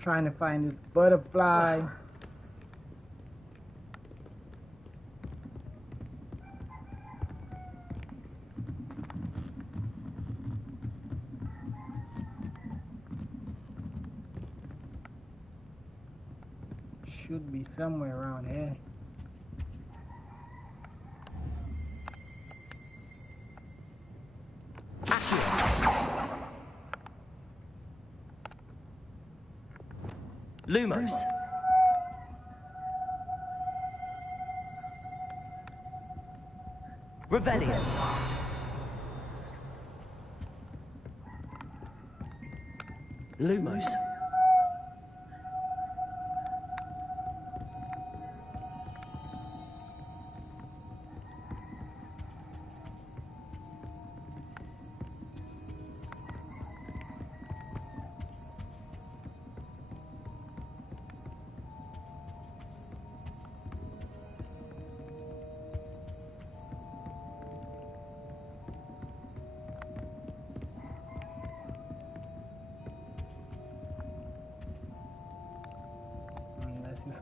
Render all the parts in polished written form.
Trying to find this butterfly. Should be somewhere around here. Lumos. Revelio. Lumos.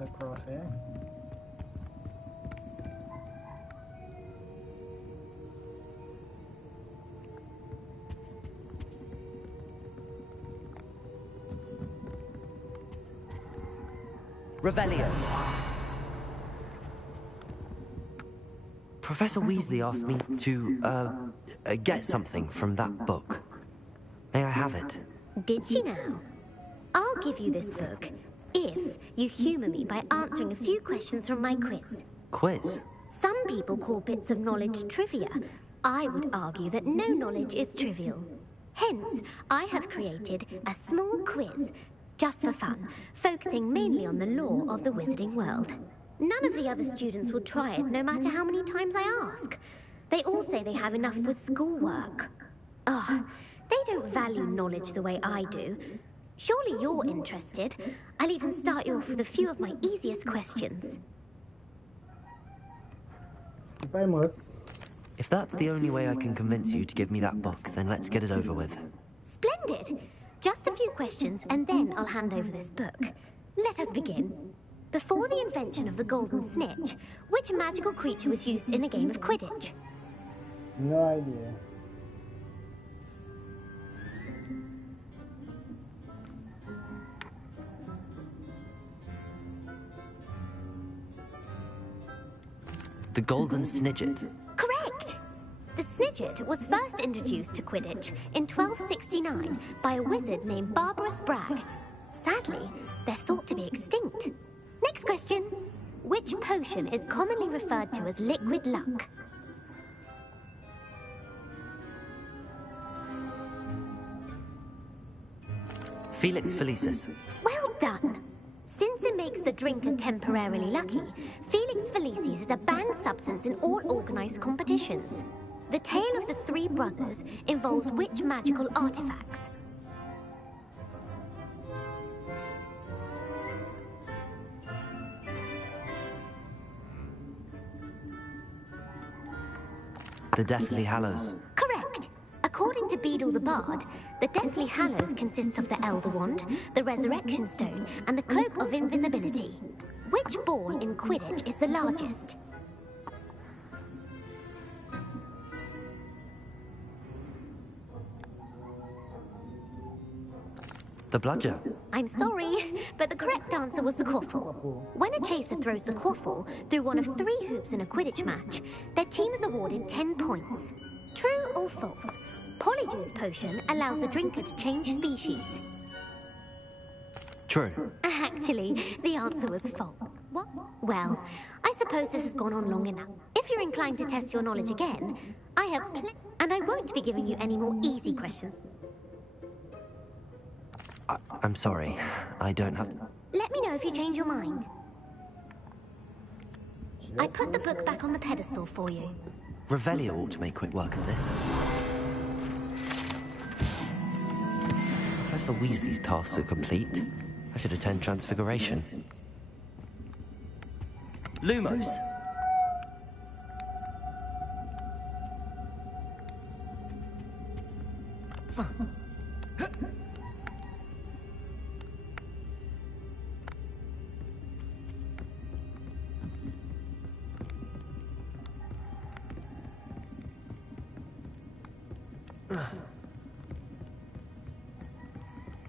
Across here. Revelio. Professor Weasley asked me to, get something from that book. May I have it? Did she now? I'll give you this book if you humour me by answering a few questions from my quiz. Quiz? Some people call bits of knowledge trivia. I would argue that no knowledge is trivial. Hence, I have created a small quiz, just for fun, focusing mainly on the lore of the wizarding world. None of the other students will try it, no matter how many times I ask. They all say they have enough with schoolwork. Ugh, they don't value knowledge the way I do. Surely you're interested. I'll even start you off with a few of my easiest questions. If I must. If that's the only way I can convince you to give me that book, then let's get it over with. Splendid! Just a few questions, and then I'll hand over this book. Let us begin. Before the invention of the golden snitch, which magical creature was used in a game of Quidditch? No idea. The Golden Snidget. Correct! The Snidget was first introduced to Quidditch in 1269 by a wizard named Barbarous Bragg. Sadly, they're thought to be extinct. Next question. Which potion is commonly referred to as liquid luck? Felix Felicis. Well done! Since it makes the drinker temporarily lucky, Felix Felicis is a banned substance in all organized competitions. The tale of the three brothers involves which magical artifacts? The Deathly Hallows. Correct! According to Beedle the Bard, the Deathly Hallows consists of the Elder Wand, the Resurrection Stone, and the Cloak of Invisibility. Which ball in Quidditch is the largest? The bludger. I'm sorry, but the correct answer was the quaffle. When a chaser throws the quaffle through one of 3 hoops in a Quidditch match, their team is awarded 10 points. True or false? Polyjuice potion allows the drinker to change species. True. Actually, the answer was false. What? Well, I suppose this has gone on long enough. If you're inclined to test your knowledge again, I have and I won't be giving you any more easy questions. I'm sorry. I don't have... Let me know if you change your mind. I put the book back on the pedestal for you. Revelio ought to make quick work of this. Professor Weasley's tasks are complete. I should attend Transfiguration. Lumos!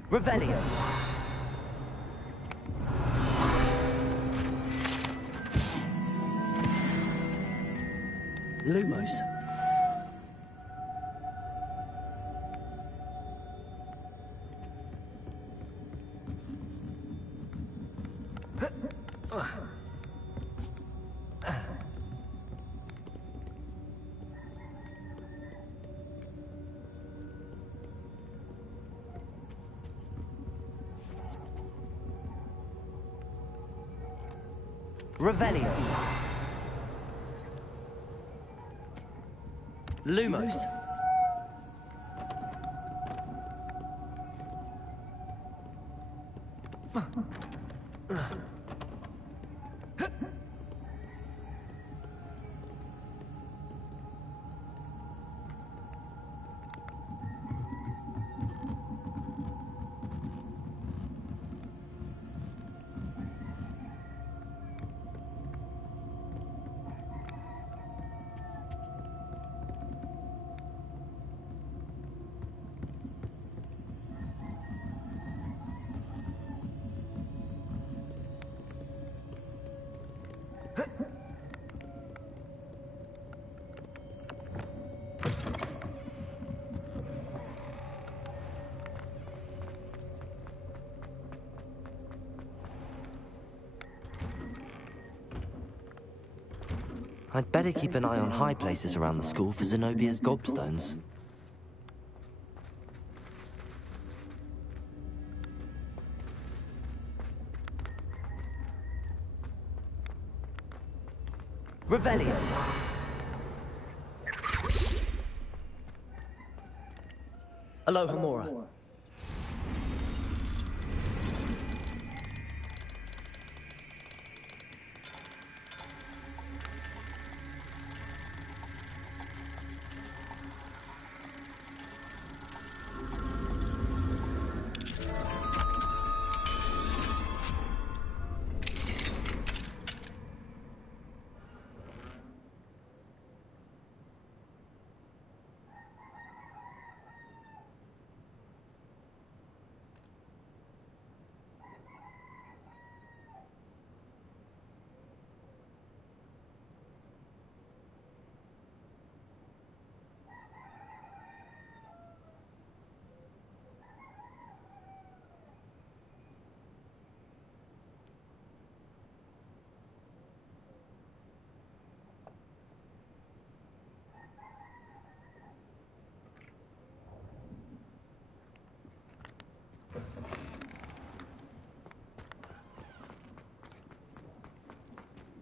Revelio! Lumos. Revelio. Lumos. I'd better keep an eye on high places around the school for Zenobia's gobstones. Revelio! Aloha Mora.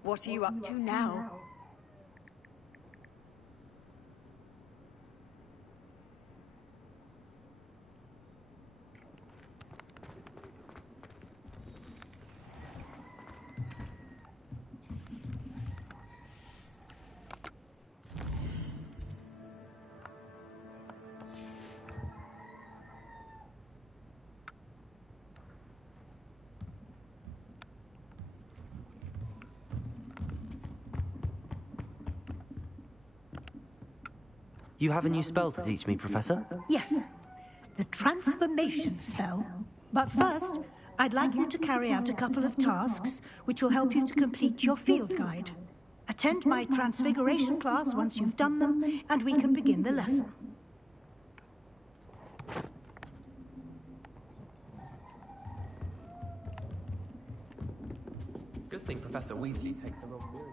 What are you up to now? You have a new spell to teach me, Professor? Yes, the transformation spell. But first, I'd like you to carry out a couple of tasks which will help you to complete your field guide. Attend my transfiguration class once you've done them, and we can begin the lesson. Good thing Professor Weasley takes the wrong word.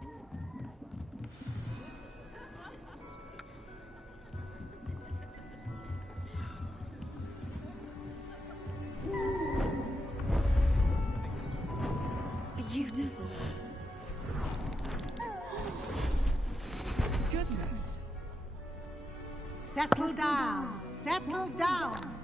Beautiful. Goodness. Settle down. Settle down.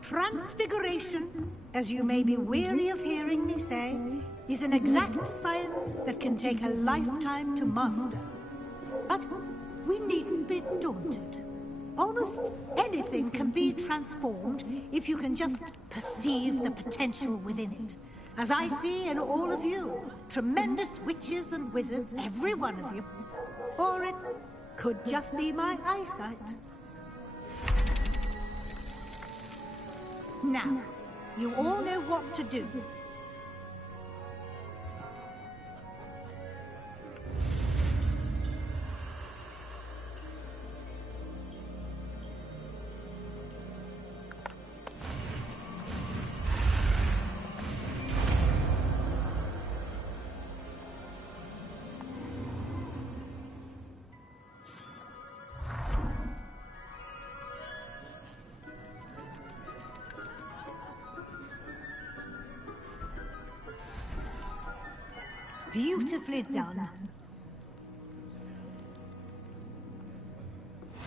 Transfiguration, as you may be weary of hearing me say, is an exact science that can take a lifetime to master. But we needn't be daunted. Almost anything can be transformed if you can just perceive the potential within it. As I see in all of you, tremendous witches and wizards, every one of you. Or it could just be my eyesight. Now, you all know what to do. Beautifully done.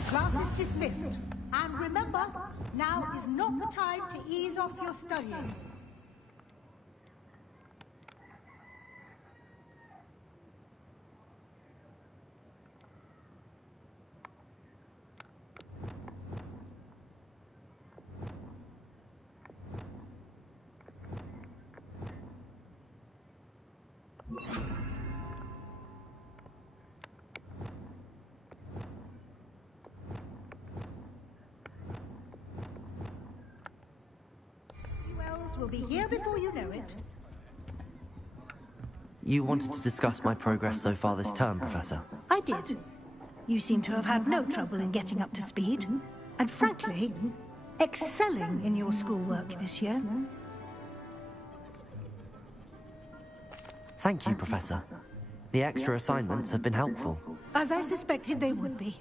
Class is dismissed. And remember, now is not the time to ease off your studying. Will be here before you know it. You wanted to discuss my progress so far this term, Professor? I did. You seem to have had no trouble in getting up to speed, and frankly, excelling in your schoolwork this year. Thank you, Professor. The extra assignments have been helpful. As I suspected they would be.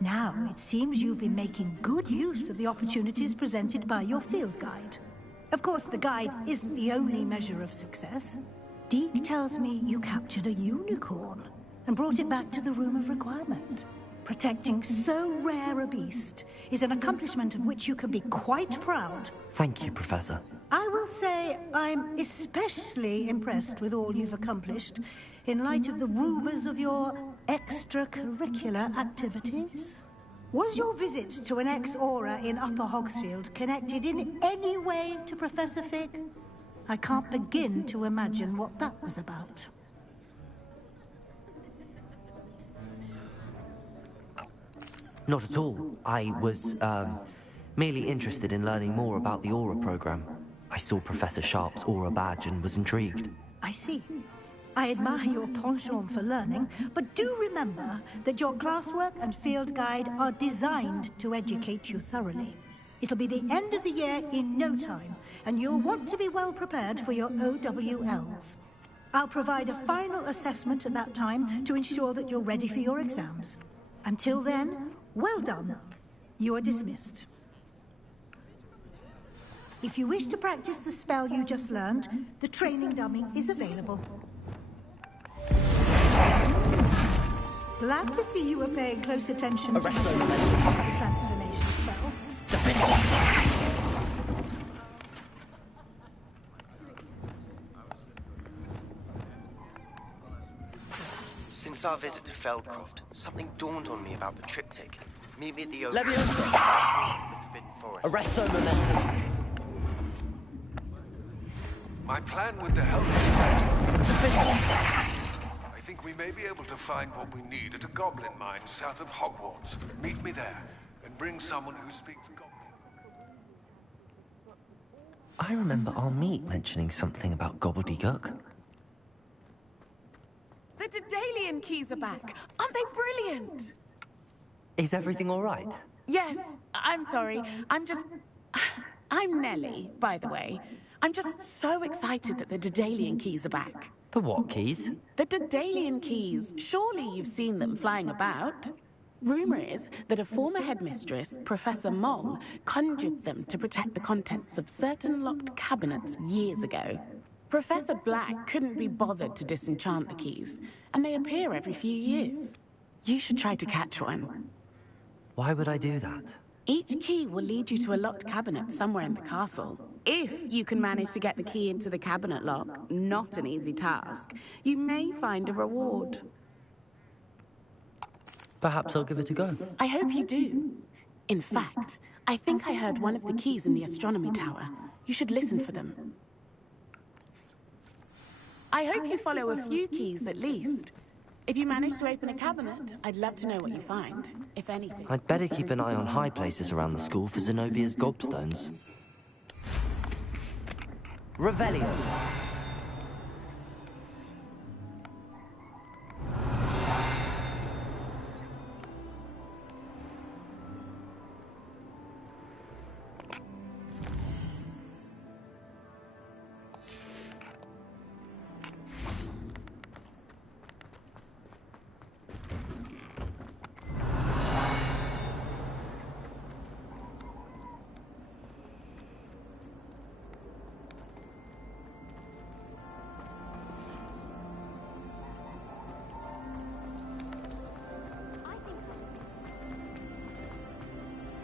Now, it seems you've been making good use of the opportunities presented by your field guide. Of course, the guide isn't the only measure of success. Deke tells me you captured a unicorn and brought it back to the Room of Requirement. Protecting so rare a beast is an accomplishment of which you can be quite proud. Thank you, Professor. I will say I'm especially impressed with all you've accomplished in light of the rumors of your extracurricular activities. Was your visit to an ex-aura in Upper Hogsfield connected in any way to Professor Fig? I can't begin to imagine what that was about. Not at all. I was, merely interested in learning more about the Aura program. I saw Professor Sharp's Aura badge and was intrigued. I see. I admire your penchant for learning, but do remember that your classwork and field guide are designed to educate you thoroughly. It'll be the end of the year in no time, and you'll want to be well prepared for your OWLs. I'll provide a final assessment at that time to ensure that you're ready for your exams. Until then, well done. You are dismissed. If you wish to practice the spell you just learned, the training dummy is available. Glad to see you were paying close attention to the transformation spell. Since our visit to Feldcroft, something dawned on me about the triptych. Meet me at the Leviosa! the Forbidden Forest. Arresto momentum. My plan with the help is I think we may be able to find what we need at a goblin mine south of Hogwarts. Meet me there, and bring someone who speaks goblin. I remember our meet mentioning something about gobbledygook. The Daedalian keys are back. Aren't they brilliant? Is everything all right? Yes, I'm sorry. I'm Nellie, by the way. I'm just so excited that the Daedalian keys are back. The what keys? The Daedalian keys. Surely you've seen them flying about. Rumor is that a former headmistress, Professor Moll, conjured them to protect the contents of certain locked cabinets years ago. Professor Black couldn't be bothered to disenchant the keys, and they appear every few years. You should try to catch one. Why would I do that? Each key will lead you to a locked cabinet somewhere in the castle. If you can manage to get the key into the cabinet lock, not an easy task, you may find a reward. Perhaps I'll give it a go. I hope you do. In fact, I think I heard one of the keys in the astronomy tower. You should listen for them. I hope you follow a few keys at least. If you manage to open a cabinet, I'd love to know what you find, if anything. I'd better keep an eye on high places around the school for Zenobia's gobstones. Revelio.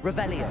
Revelio.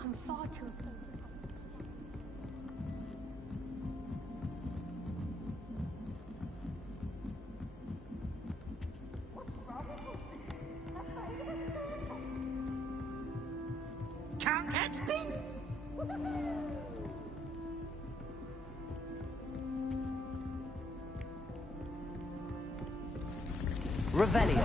I'm far too... Can't catch me? Revelio.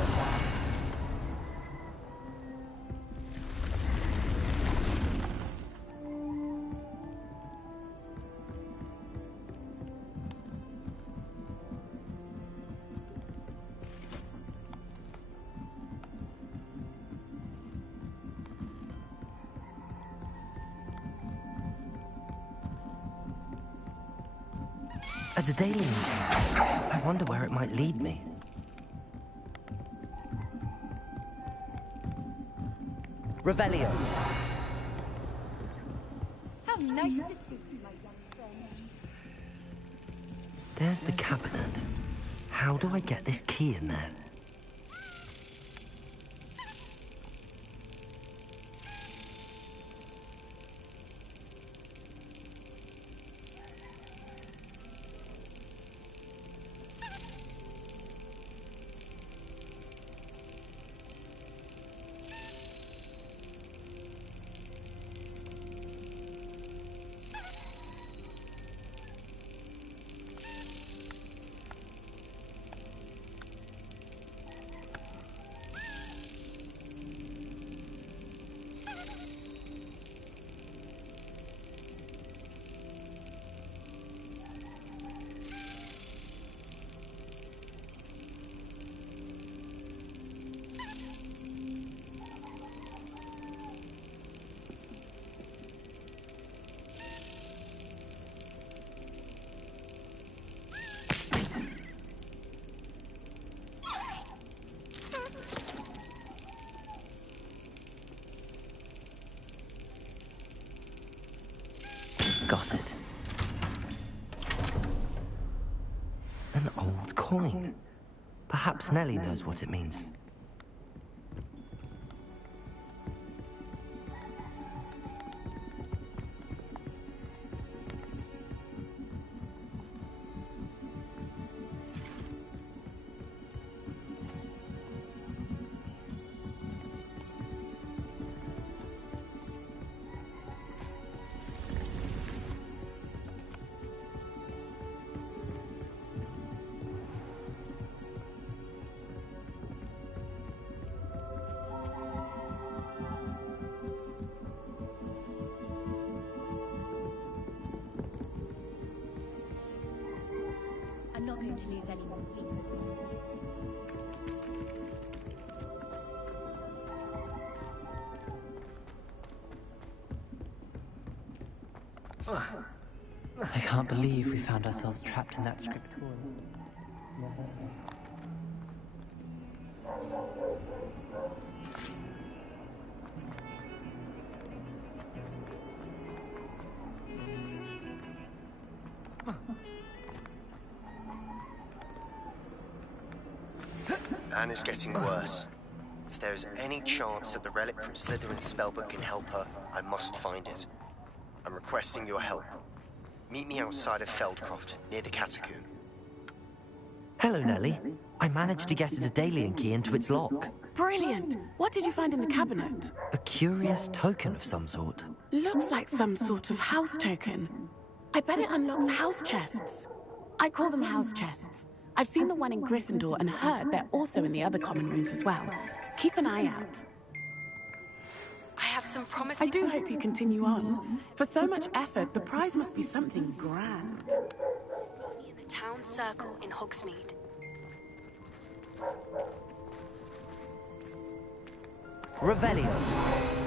A Daedalian. I wonder where it might lead me. Revelio. How nice to see you, my young friend. There's the cabinet. How do I get this key in there? Got it. coin. Perhaps Nellie knows what it means. I'm not going to lose any more sleep. I can't believe we found ourselves trapped in that scriptorium. Anna's getting worse. If there's any chance that the relic from Slytherin's spellbook can help her, I must find it. I'm requesting your help. Meet me outside of Feldcroft, near the catacomb. Hello, Nellie. I managed to get a Daedalian key into its lock. Brilliant! What did you find in the cabinet? A curious token of some sort. Looks like some sort of house token. I bet it unlocks house chests. I call them house chests. I've seen the one in Gryffindor and heard they're also in the other common rooms as well. Keep an eye out. I have some promising... I do hope you continue on. For so much effort, the prize must be something grand. In the town circle in Hogsmeade. Revelio.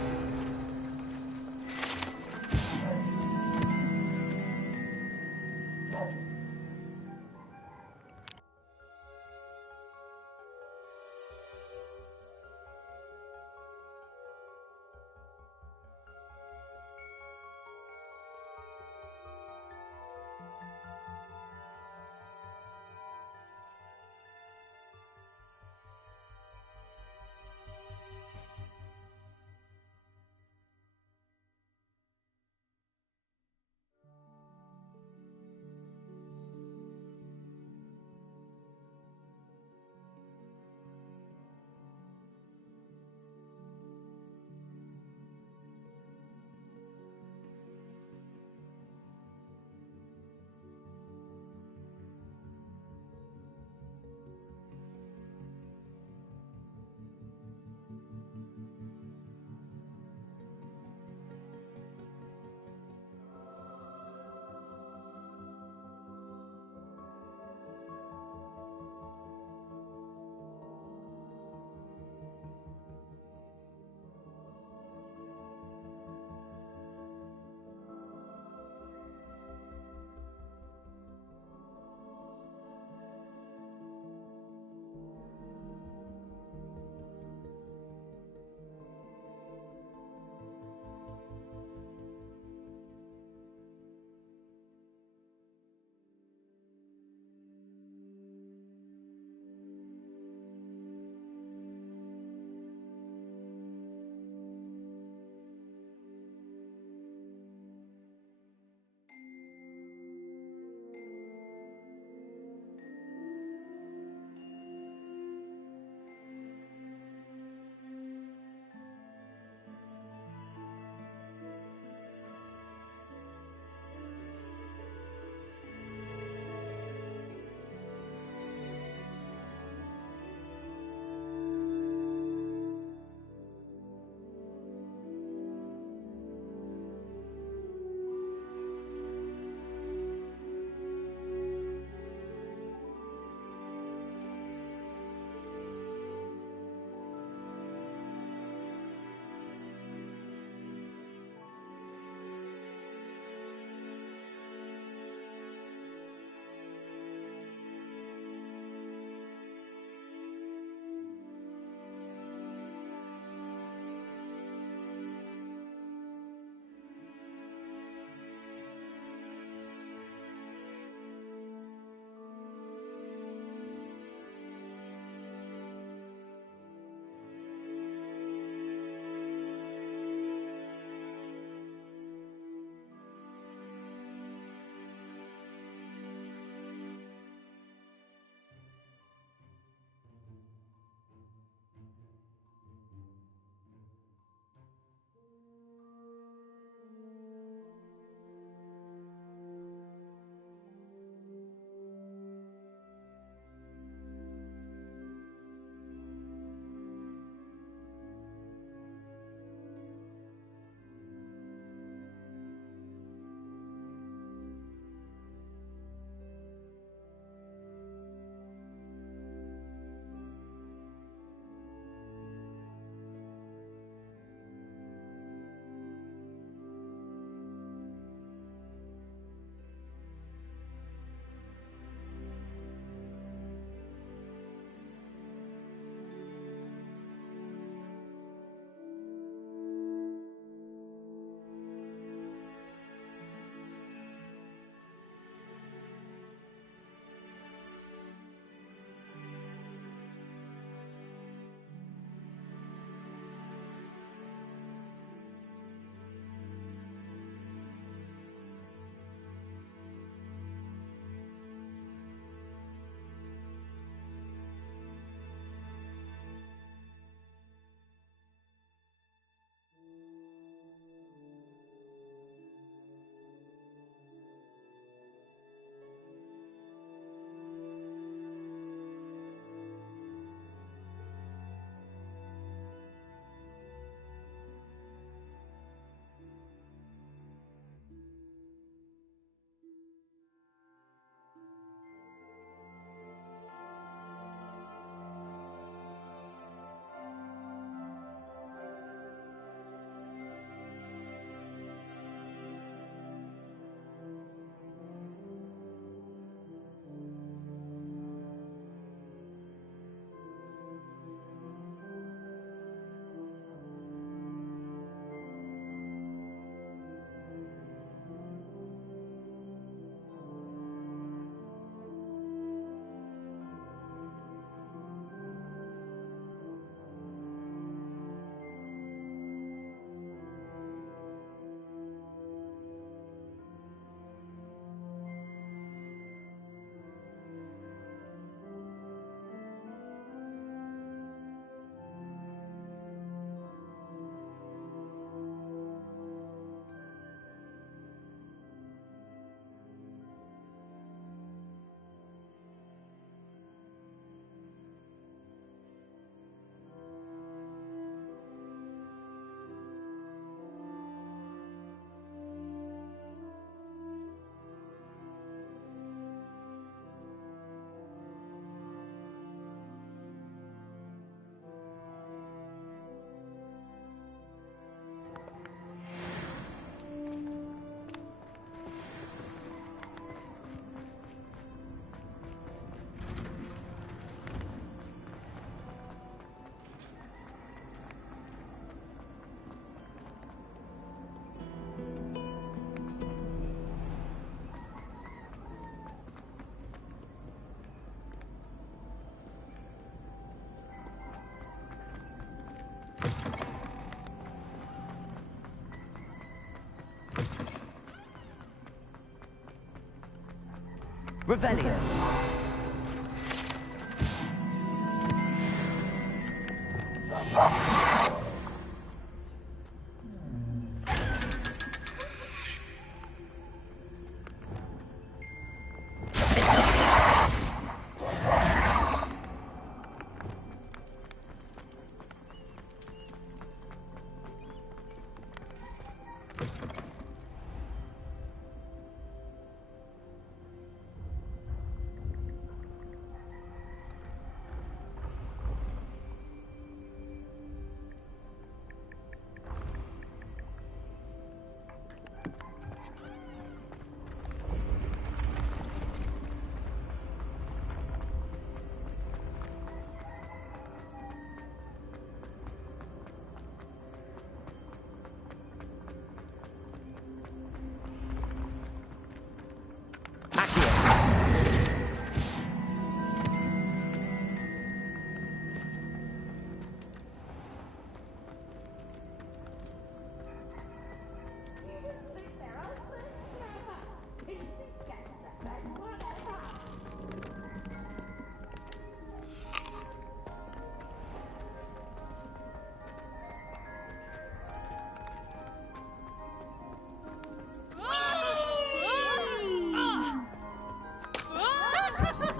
Revelio.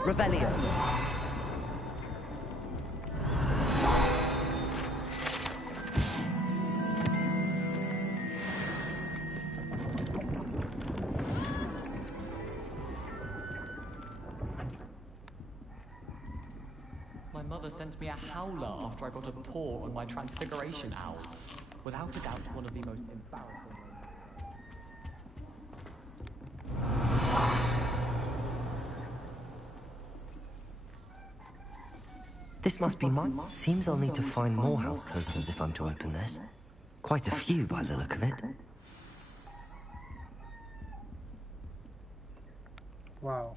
Revelio. My mother sent me a howler after I got a paw on my transfiguration owl. Without a doubt, one of the most embarrassing. This must be mine. Seems I'll need to find more house tokens if I'm to open this. Quite a few by the look of it. Wow.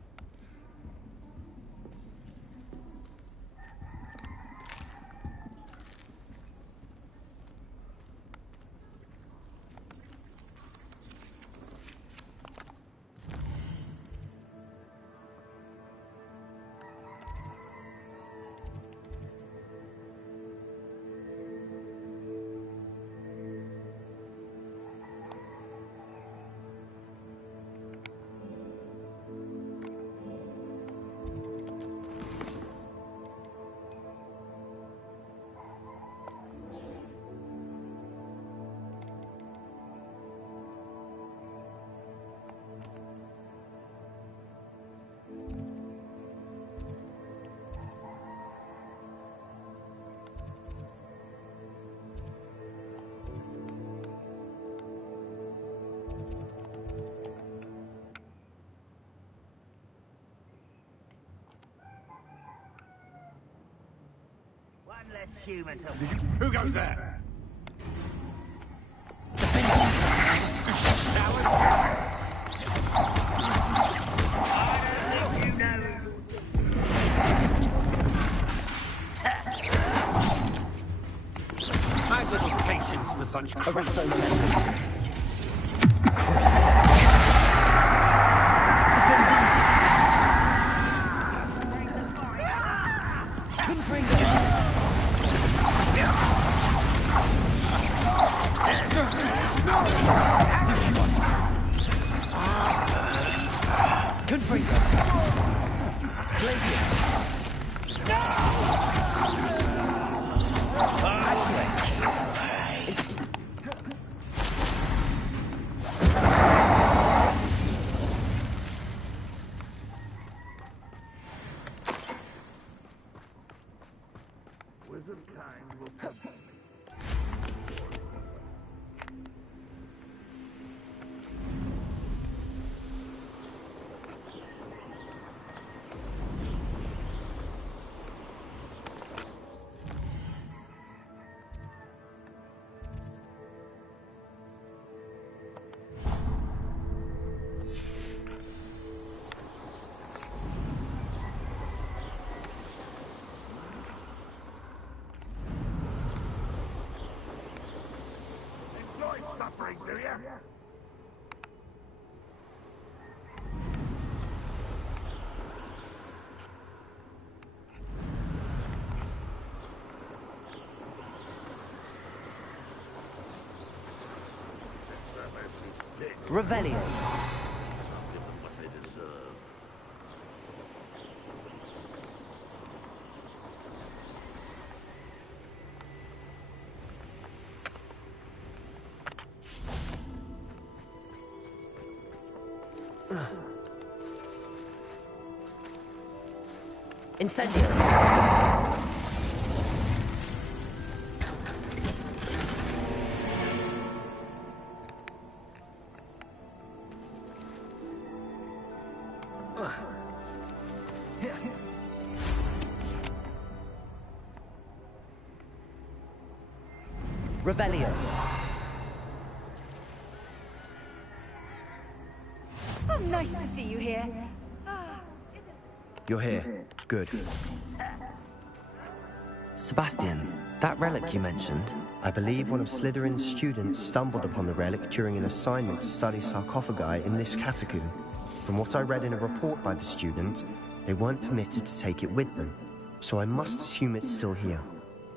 Who goes there? I've little patience for such crap. Suffering, do you? Revelio. Incendio. Revelio. Oh, nice to see you here. You're here. Good. Sebastian, that relic you mentioned. I believe one of Slytherin's students stumbled upon the relic during an assignment to study sarcophagi in this catacomb. From what I read in a report by the student, they weren't permitted to take it with them, so I must assume it's still here.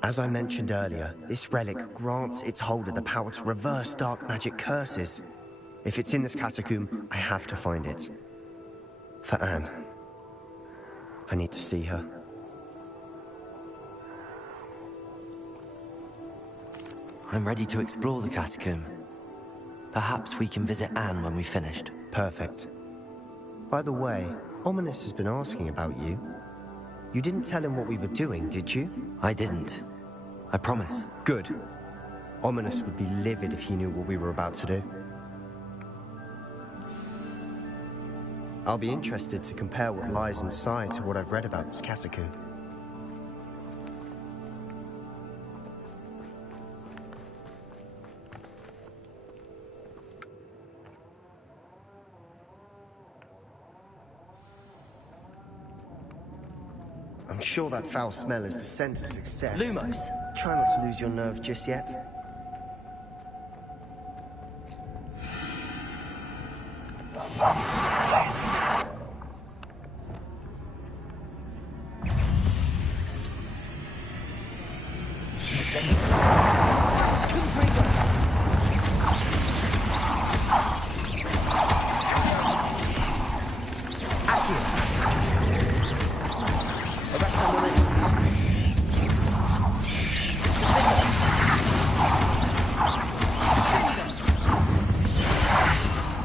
As I mentioned earlier, this relic grants its holder the power to reverse dark magic curses. If it's in this catacomb, I have to find it. For Anne. I need to see her. I'm ready to explore the catacomb. Perhaps we can visit Anne when we've finished. Perfect. By the way, Ominous has been asking about you. You didn't tell him what we were doing, did you? I didn't. I promise. Good. Ominous would be livid if he knew what we were about to do. I'll be interested to compare what lies inside to what I've read about this catacomb. I'm sure that foul smell is the scent of success. Lumos! Try not to lose your nerve just yet.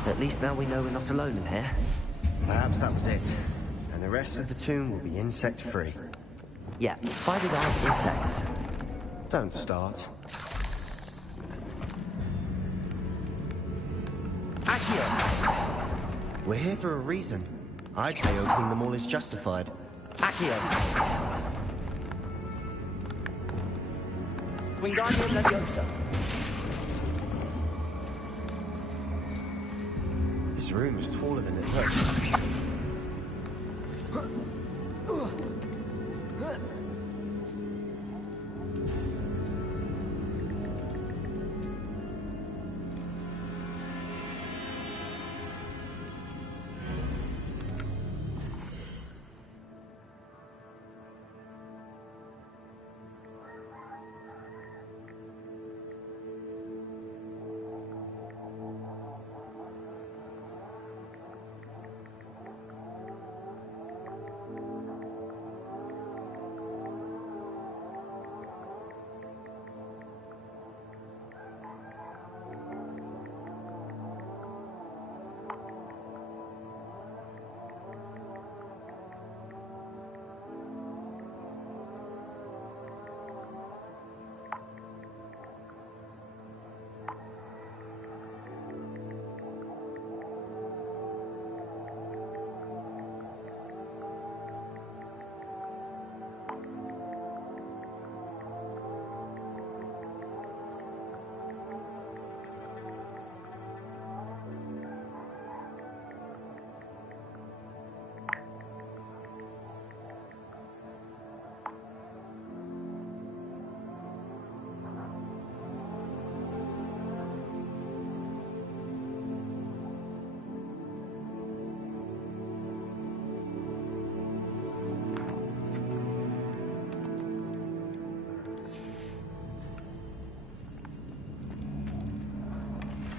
At least now we know we're not alone in here. Perhaps that was it. And the rest of the tomb will be insect-free. Yeah, spiders aren't insects. Don't start. Accio! We're here for a reason. I'd say opening them all is justified. Accio! Wingardium Leviosa. This room is taller than it looks.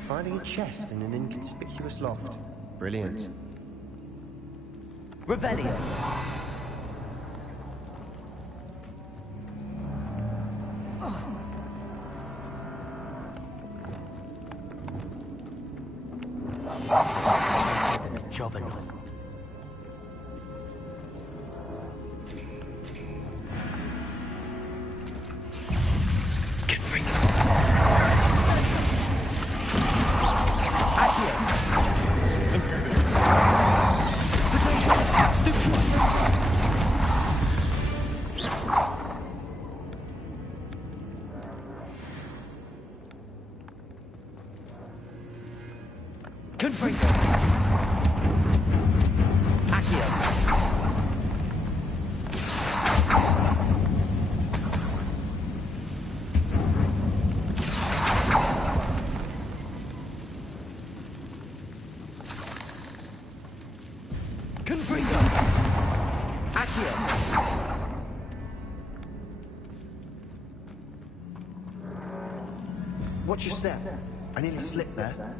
finding a chest in an inconspicuous loft. Brilliant. Revelio. Better than a jobberknock. Watch your step. I nearly slipped there.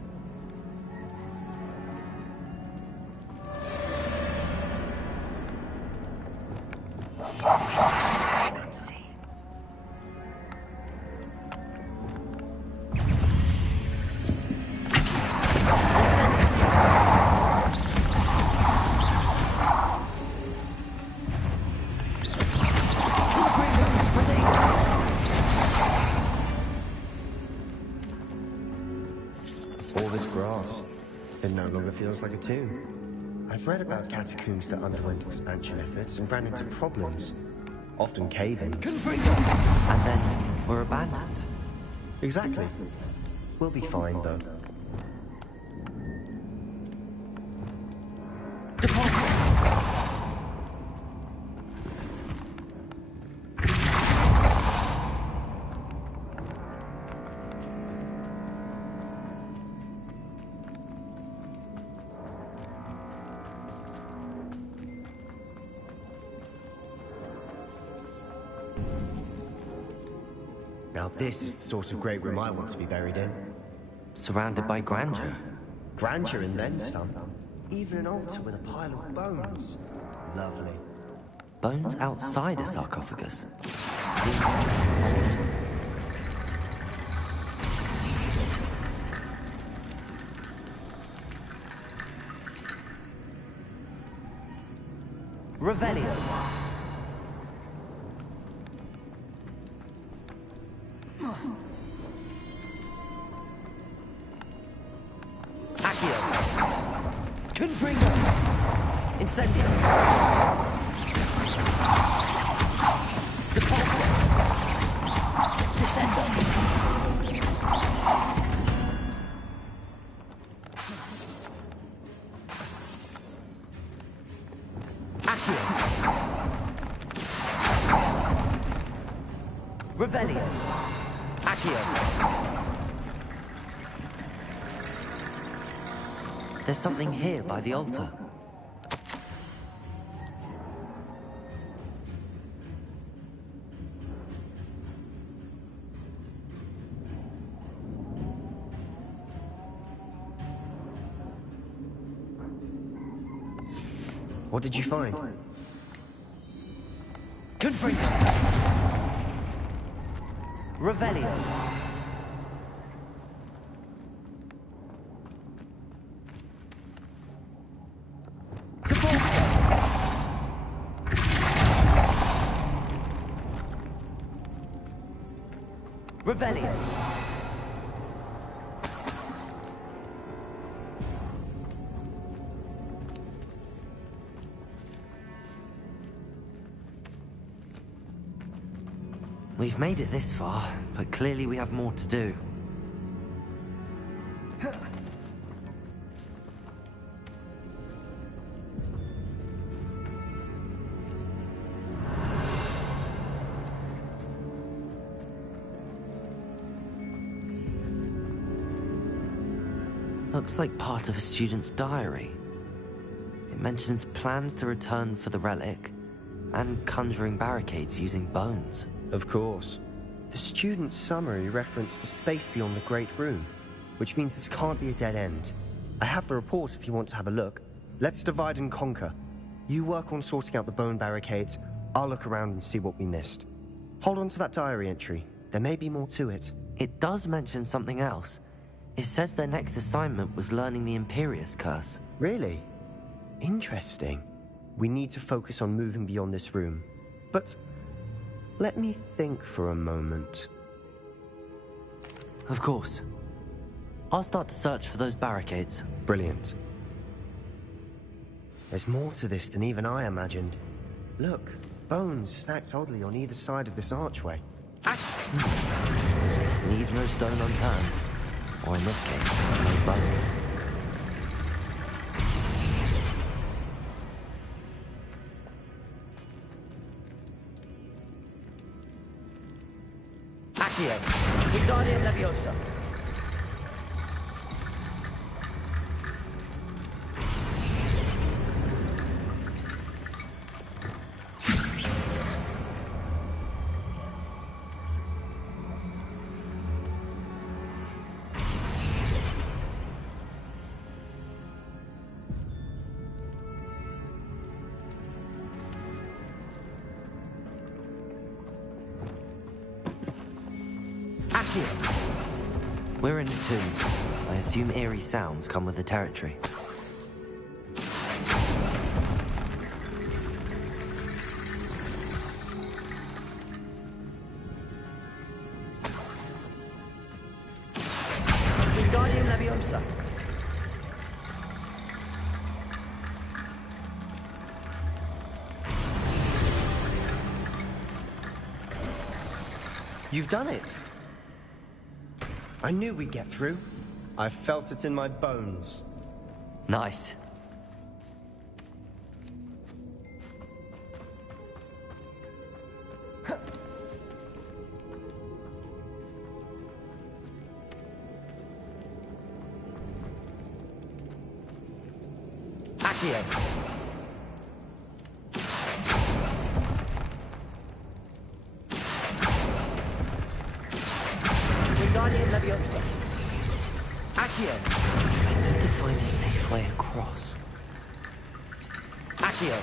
All this grass, it no longer feels like a tomb. I've read about catacombs that underwent expansion efforts and ran into problems, often cave-ins. And then were abandoned. Exactly. We'll be fine, though. Now this is the sort of great room I want to be buried in. Surrounded by grandeur. Grandeur and then some. Even an altar with a pile of bones. Lovely. Bones outside a sarcophagus. Revelio. Incendio. Defaulter. Descendo. Accio. Revelio. Accio. There's something here by the altar. What did you find? Confringo. Revelio. Defaulter. Revelio. We've made it this far, but clearly we have more to do. Looks like part of a student's diary. It mentions plans to return for the relic and conjuring barricades using bones. Of course. The student's summary referenced a space beyond the Great Room. which means this can't be a dead end. I have the report if you want to have a look. Let's divide and conquer. You work on sorting out the bone barricades. I'll look around and see what we missed. Hold on to that diary entry. There may be more to it. It does mention something else. It says their next assignment was learning the Imperius Curse. Really? Interesting. We need to focus on moving beyond this room. But let me think for a moment. Of course. I'll start to search for those barricades. Brilliant. There's more to this than even I imagined. Look, bones stacked oddly on either side of this archway. Leave no stone unturned. Or in this case, no bone. Accio, Wingardium Leviosa. We're in a tomb. I assume eerie sounds come with the territory. Wingardium Leviosa. You've done it! I knew we'd get through. I felt it in my bones. Nice. Accio. Wingardium Leviosa. Accio. I need to find a safe way across. Accio.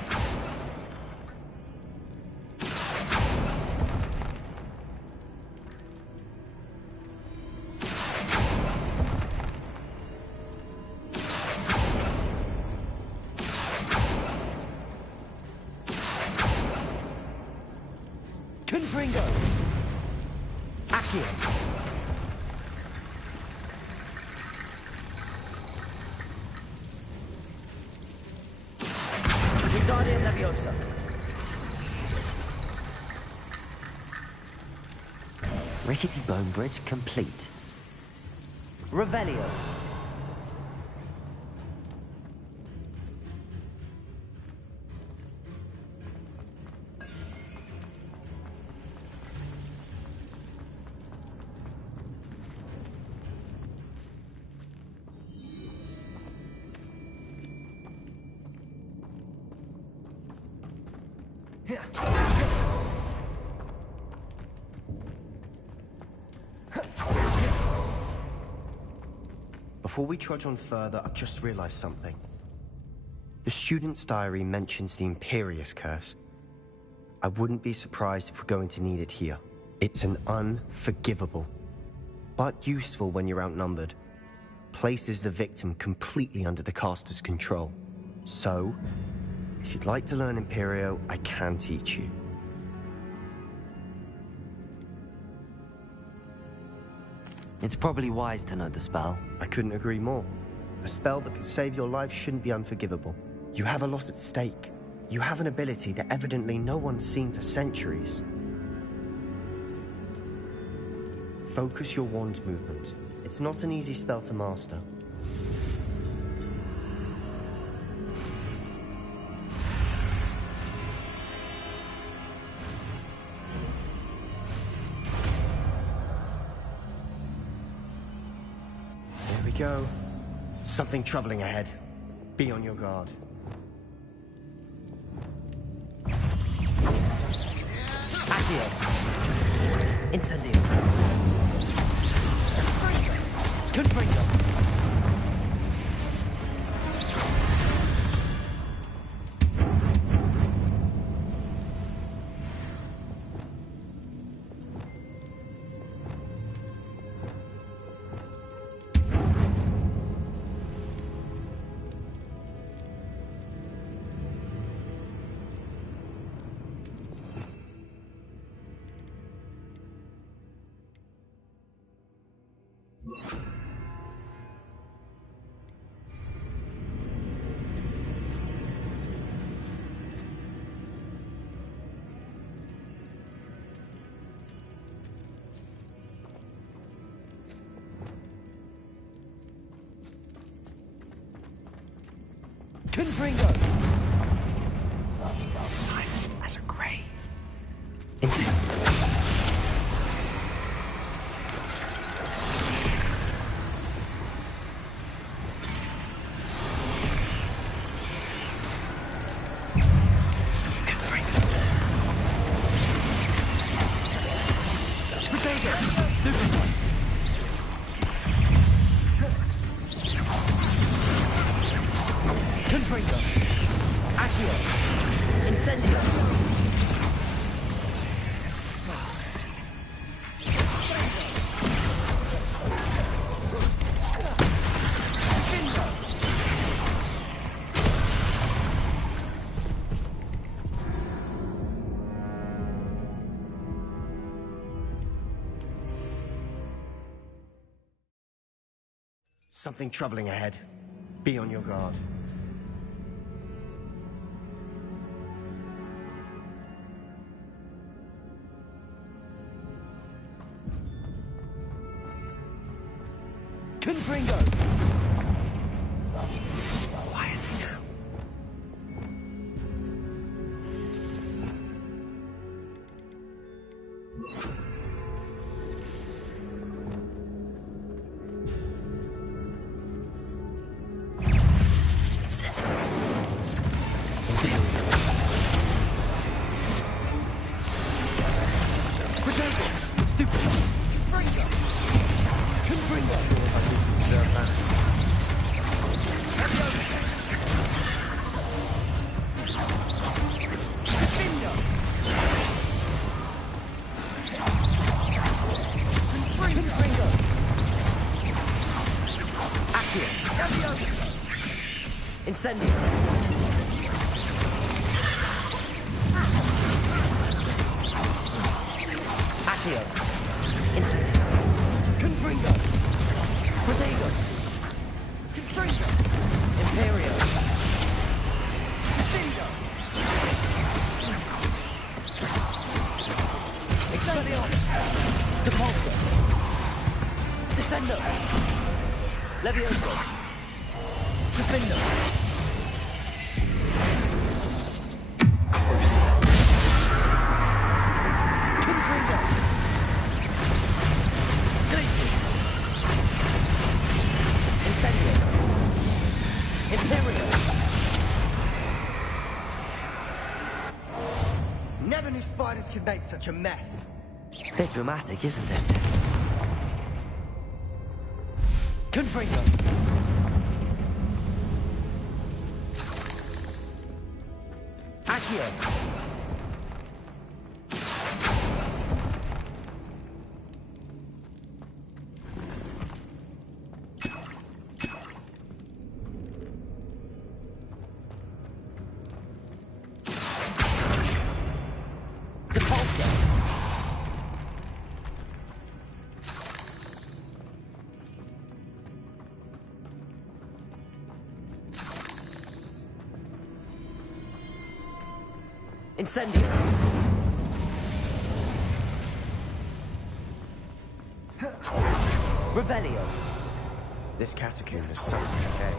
Confringo. Accio. Wingardium Leviosa. Rickety bone bridge complete. Revelio. Before we trudge on further, I've just realized something. The student's diary mentions the Imperius Curse. I wouldn't be surprised if we're going to need it here. It's an unforgivable, but useful when you're outnumbered. Places the victim completely under the caster's control. So, if you'd like to learn Imperio, I can teach you. It's probably wise to know the spell. I couldn't agree more. A spell that could save your life shouldn't be unforgivable. You have a lot at stake. You have an ability that evidently no one's seen for centuries. Focus your wand movement. It's not an easy spell to master. There we go. Something troubling ahead. Be on your guard. Accio. Incendio. Confringo! Confringo! Silent as a grave. Confringo! Accio! Incendio! Something troubling ahead. Be on your guard. Confringo! Quietly now. Incendio! Accio! Incendio! Confringo! Protego! Confringo! Imperio! Incendio! Expelliarmus! Depulso! Descendo! Levioso! Defendo! Never knew spiders could make such a mess. Bit dramatic, isn't it? Confringo! Accio! Incendio! Revelio! This catacomb has suffered decay,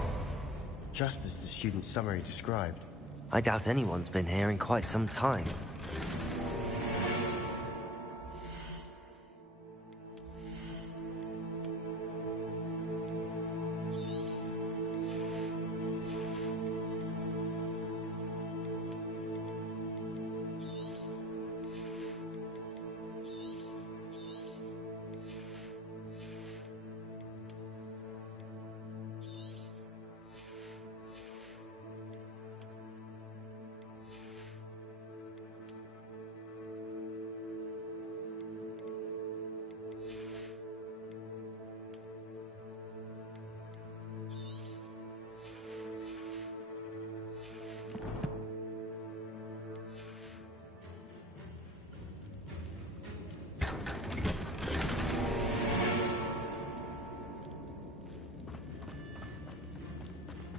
just as the student's summary described. I doubt anyone's been here in quite some time.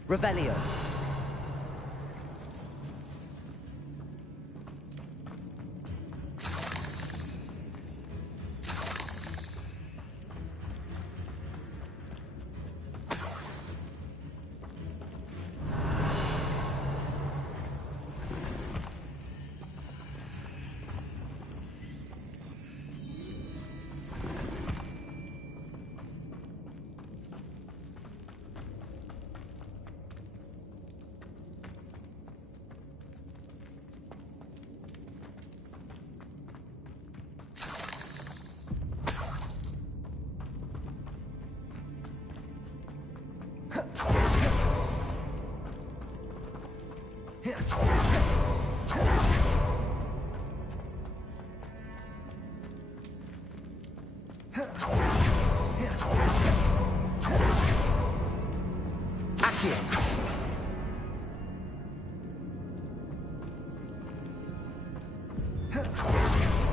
Revelio.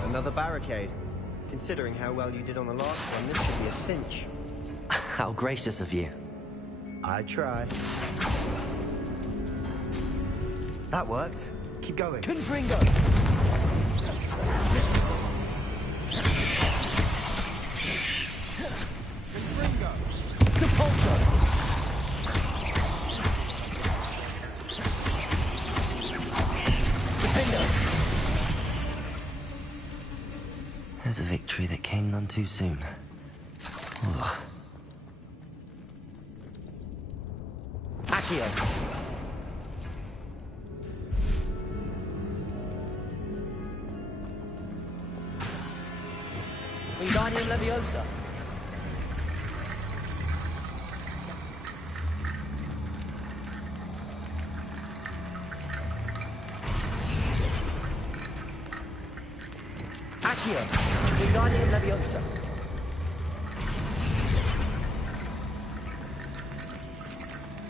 Another barricade. Considering how well you did on the last one, this should be a cinch. How gracious of you. I try. That worked. Keep going. Confringo! There's a victory that came none too soon. Ugh. Accio! Wingardium Leviosa! Accio! Wingardium Leviosa!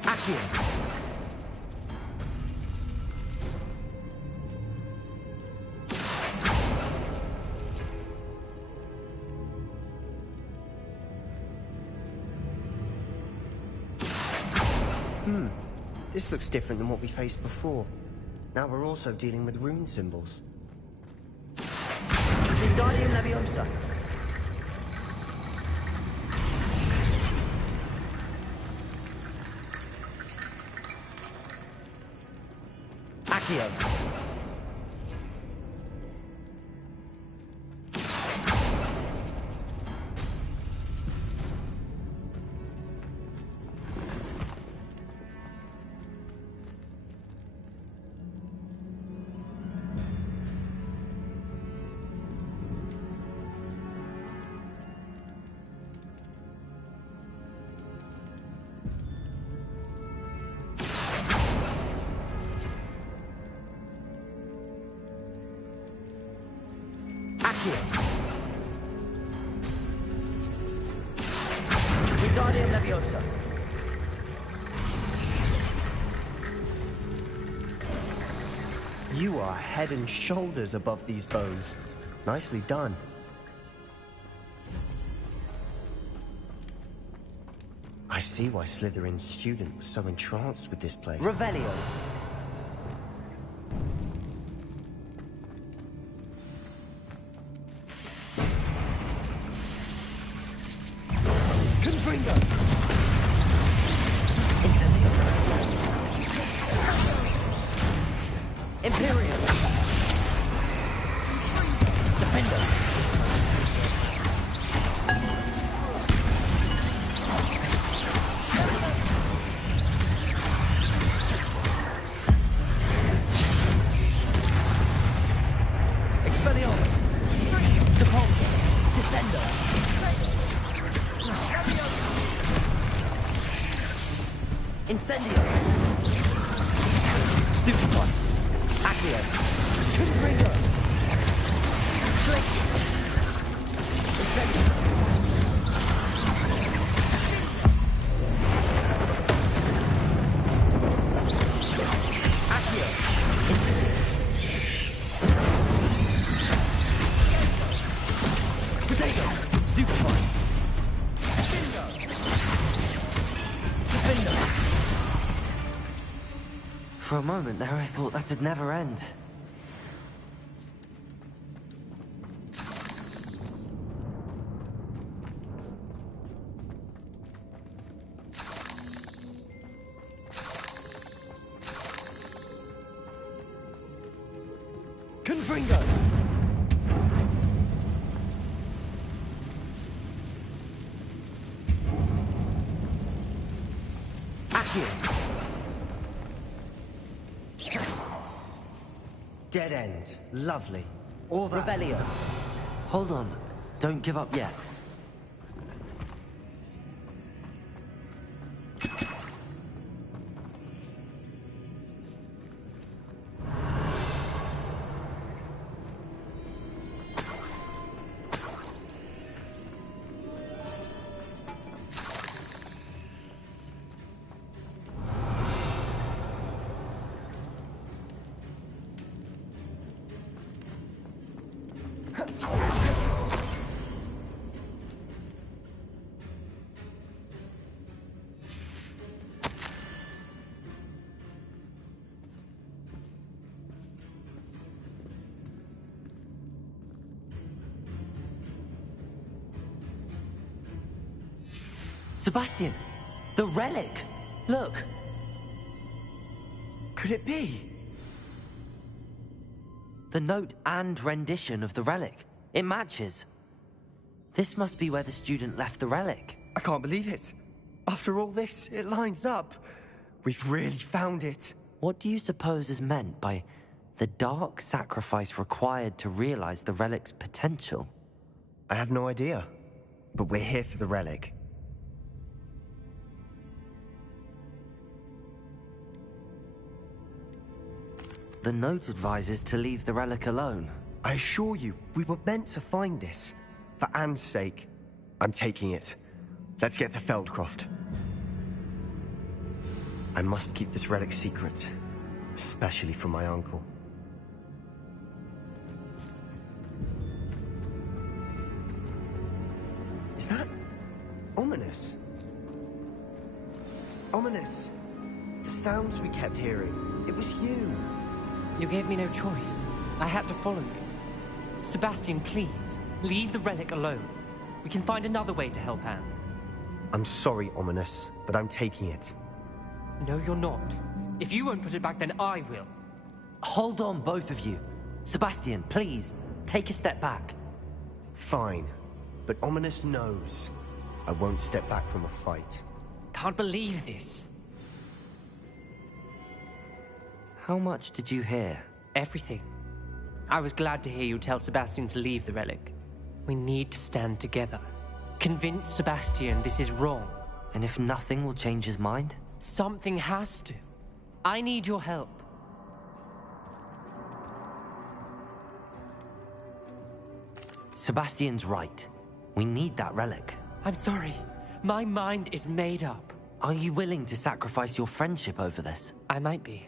Accio! This looks different than what we faced before. Now we're also dealing with rune symbols. Wingardium Leviosa! Accio! Wingardium Leviosa! You are head and shoulders above these bones. Nicely done. I see why Slytherin's student was so entranced with this place. Revelio! Confringo! Incendio! Imperium! Defender! Expelliarmus! Depulsor! Descender! Incendio! Stupefy! Accio! Confringo! Glacius! Incendio! Accio! Incendio! Potato! Stupefy! Defender! For a moment there, I thought that'd never end. Confringo! Dead end. Lovely. Or that. Revelio. Hold on. Don't give up yet. Sebastian! The relic! Look! Could it be? The note and rendition of the relic. It matches. This must be where the student left the relic. I can't believe it. After all this, it lines up. We've really found it. What do you suppose is meant by the dark sacrifice required to realize the relic's potential? I have no idea. But we're here for the relic. The note advises to leave the relic alone. I assure you, we were meant to find this. For Anne's sake. I'm taking it. Let's get to Feldcroft. I must keep this relic secret. Especially from my uncle. Is that ominous? Ominous. The sounds we kept hearing. It was you. You gave me no choice. I had to follow you. Sebastian, please, leave the relic alone. We can find another way to help Anne. I'm sorry, Ominous, but I'm taking it. No, you're not. If you won't put it back, then I will. Hold on, both of you. Sebastian, please, take a step back. Fine, but Ominous knows I won't step back from a fight. Can't believe this. How much did you hear? Everything. I was glad to hear you tell Sebastian to leave the relic. We need to stand together. Convince Sebastian this is wrong. And if nothing will change his mind? Something has to. I need your help. Sebastian's right. We need that relic. I'm sorry. My mind is made up. Are you willing to sacrifice your friendship over this? I might be.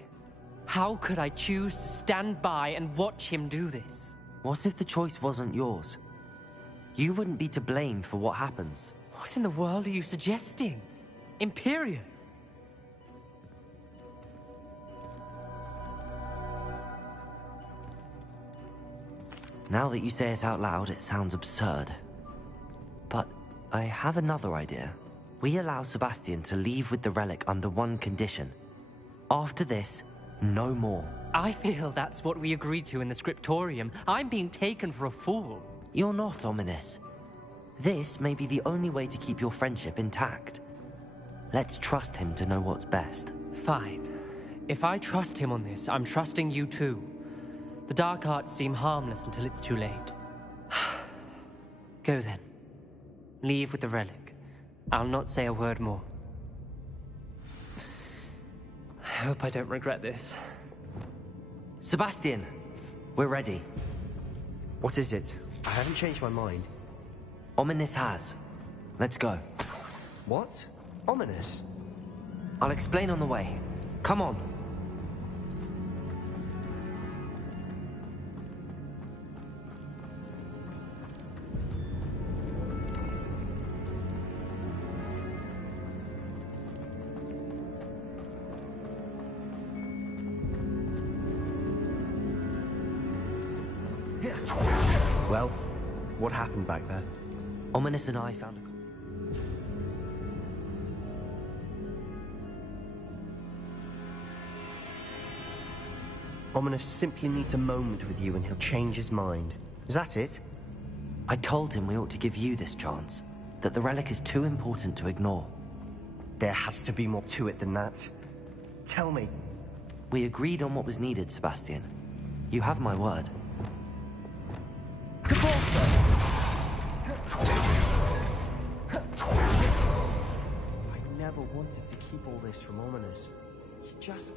How could I choose to stand by and watch him do this? What if the choice wasn't yours? You wouldn't be to blame for what happens. What in the world are you suggesting? Imperium? Now that you say it out loud, it sounds absurd. But I have another idea. We allow Sebastian to leave with the relic under one condition. After this, no more. I feel that's what we agreed to in the scriptorium. I'm being taken for a fool. You're not, Ominous. This may be the only way to keep your friendship intact. Let's trust him to know what's best. Fine. If I trust him on this, I'm trusting you too. The dark arts seem harmless until it's too late. Go then. Leave with the relic. I'll not say a word more. I hope I don't regret this. Sebastian, we're ready. What is it? I haven't changed my mind. Ominous has. Let's go. What? Ominous? I'll explain on the way. Come on. Well, what happened back there? Ominous and I found a... Ominous simply needs a moment with you and he'll change his mind. Is that it? I told him we ought to give you this chance. That the relic is too important to ignore. There has to be more to it than that. Tell me. We agreed on what was needed, Sebastian. You have my word. I never wanted to keep all this from Ominous. He just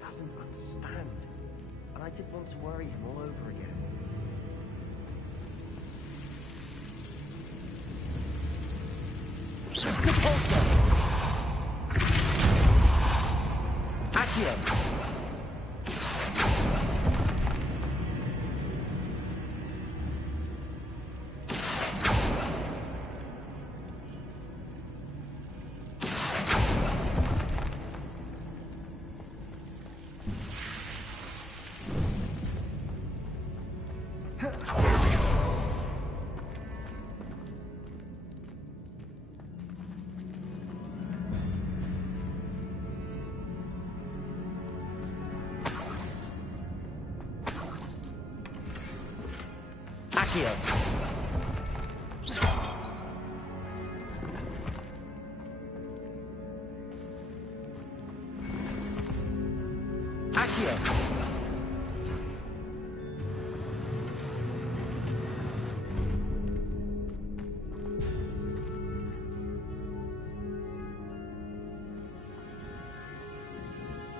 doesn't understand. And I didn't want to worry him all over again. Accio!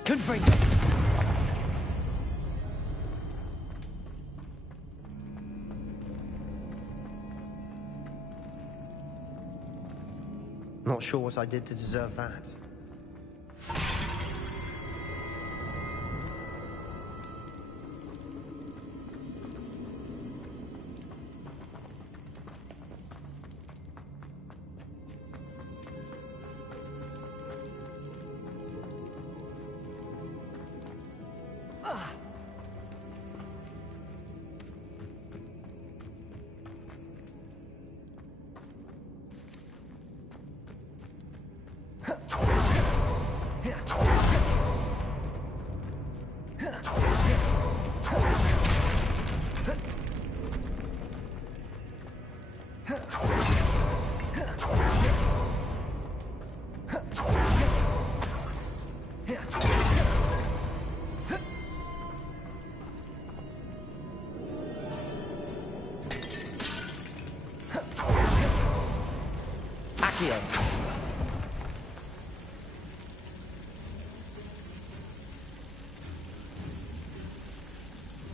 Confringo! Not sure what I did to deserve that.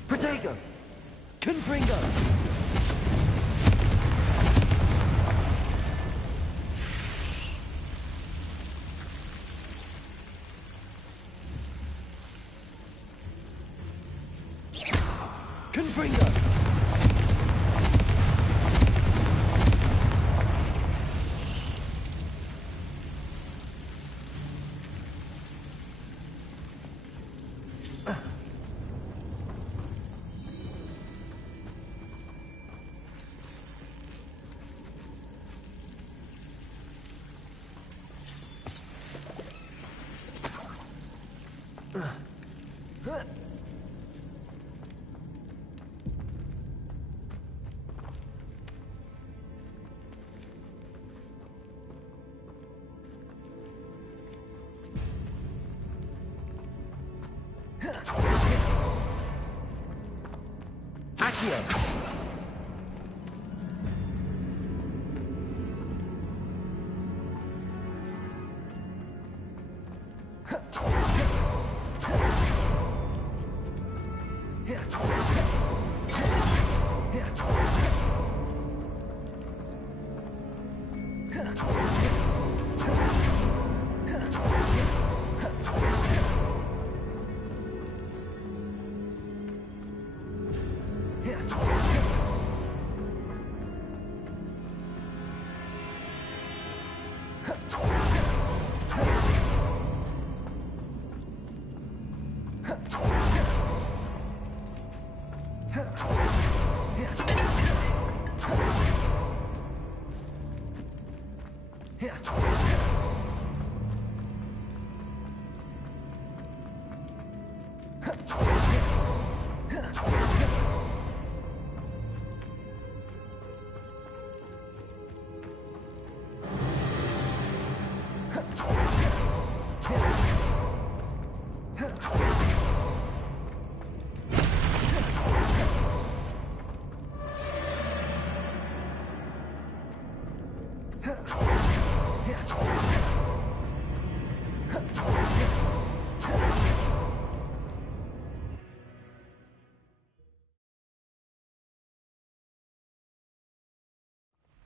Protego! Confringo! Confringo! Yeah.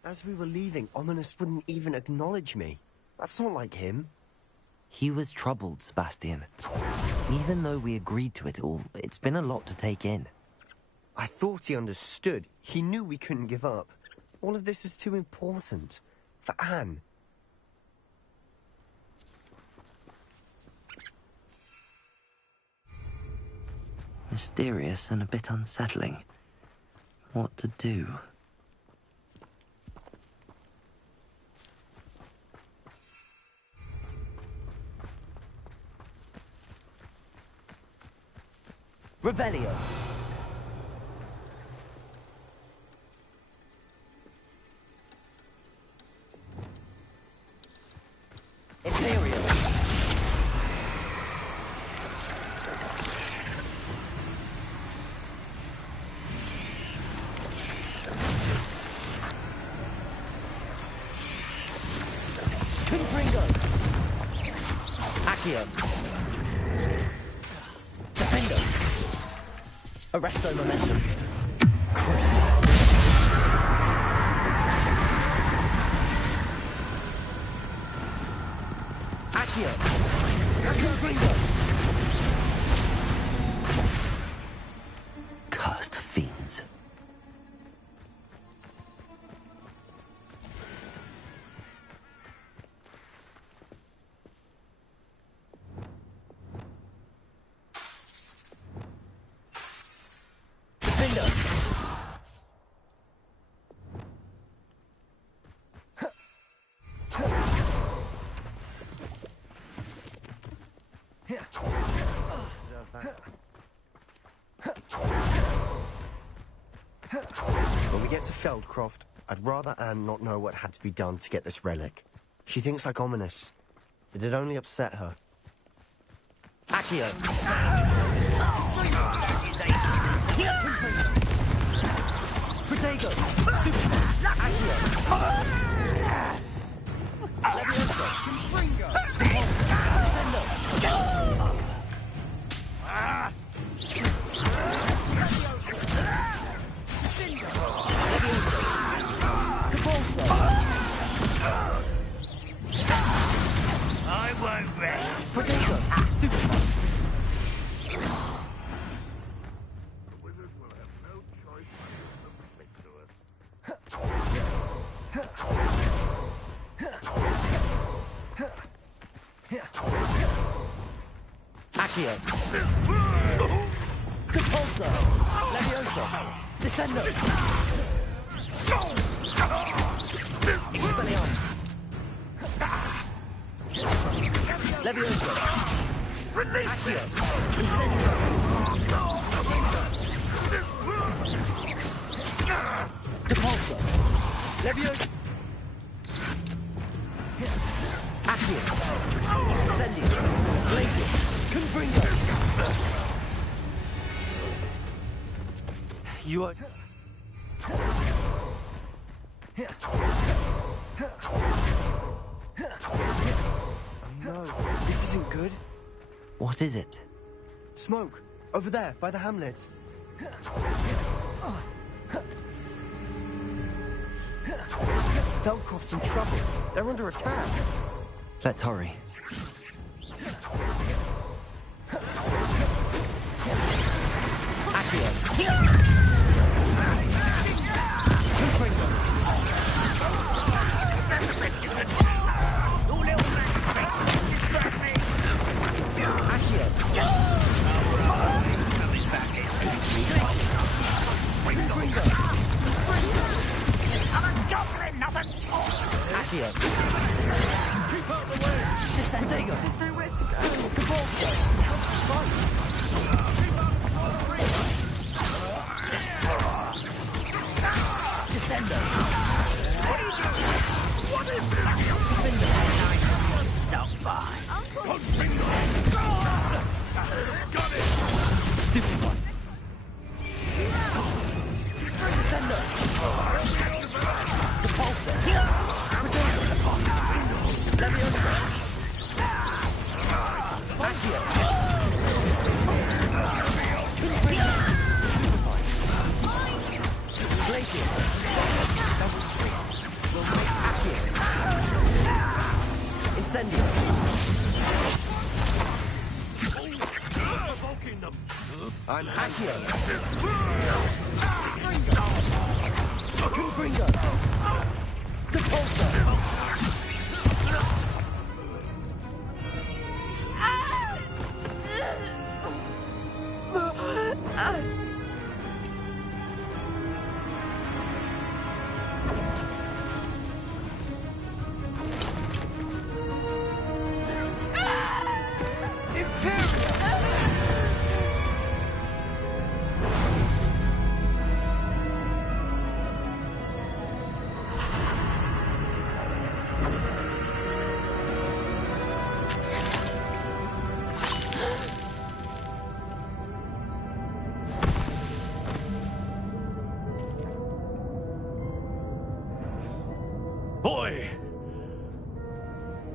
As we were leaving, Ominous wouldn't even acknowledge me. That's not like him. He was troubled, Sebastian. Even though we agreed to it all, it's been a lot to take in. I thought he understood. He knew we couldn't give up. All of this is too important. For Anne. Mysterious and a bit unsettling. What to do? Revelio. Imperial. Confringo. Accio. Defender. Arresto momentum. Crucial. Accio. Confringo. Cursed fiends. When we get to Feldcroft, I'd rather Anne not know what had to be done to get this relic. She thinks like Ominous. It'd only upset her. Accio! Protego! Stupid! Accio! Leviosa! Confringo! Descendo! I won't rest. Protego! Stupid! Accio! Compulso! Leviosa! Descendo! Expelliarmus! Leviosa! Accio! Incendio! Depulso! Leviosa! Accio! Incendio! Glacius! Confringo! You are... No, this isn't good. What is it? Smoke! Over there, by the hamlet. Feldcroft's in trouble. They're under attack. Let's hurry. Accio! Accio! Defender! There's nowhere to go. Descender! What is this? Stop by! Got it! Stupid one! Descender! Repulsor! Leviosa! Accio! Glacius! We'll make Accio! Incendio! I'm Accio! Confringo! Repulsor! Boy!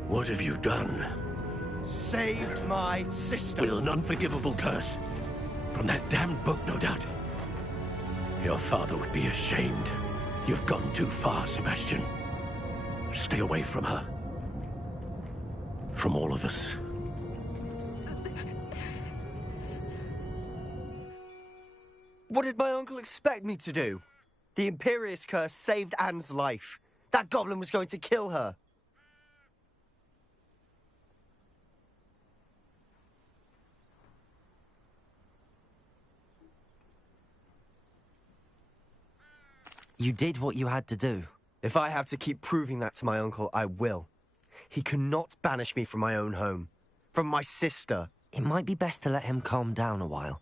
What have you done? Saved my sister. With an unforgivable curse. From that damned book, no doubt. Your father would be ashamed. You've gone too far, Sebastian. Stay away from her. From all of us. What did my uncle expect me to do? The Imperious curse saved Anne's life. That goblin was going to kill her. You did what you had to do. If I have to keep proving that to my uncle, I will. He cannot banish me from my own home. From my sister. It might be best to let him calm down a while.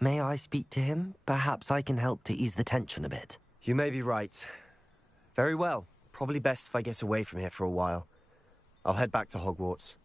May I speak to him? Perhaps I can help to ease the tension a bit. You may be right. Very well. Probably best if I get away from here for a while. I'll head back to Hogwarts.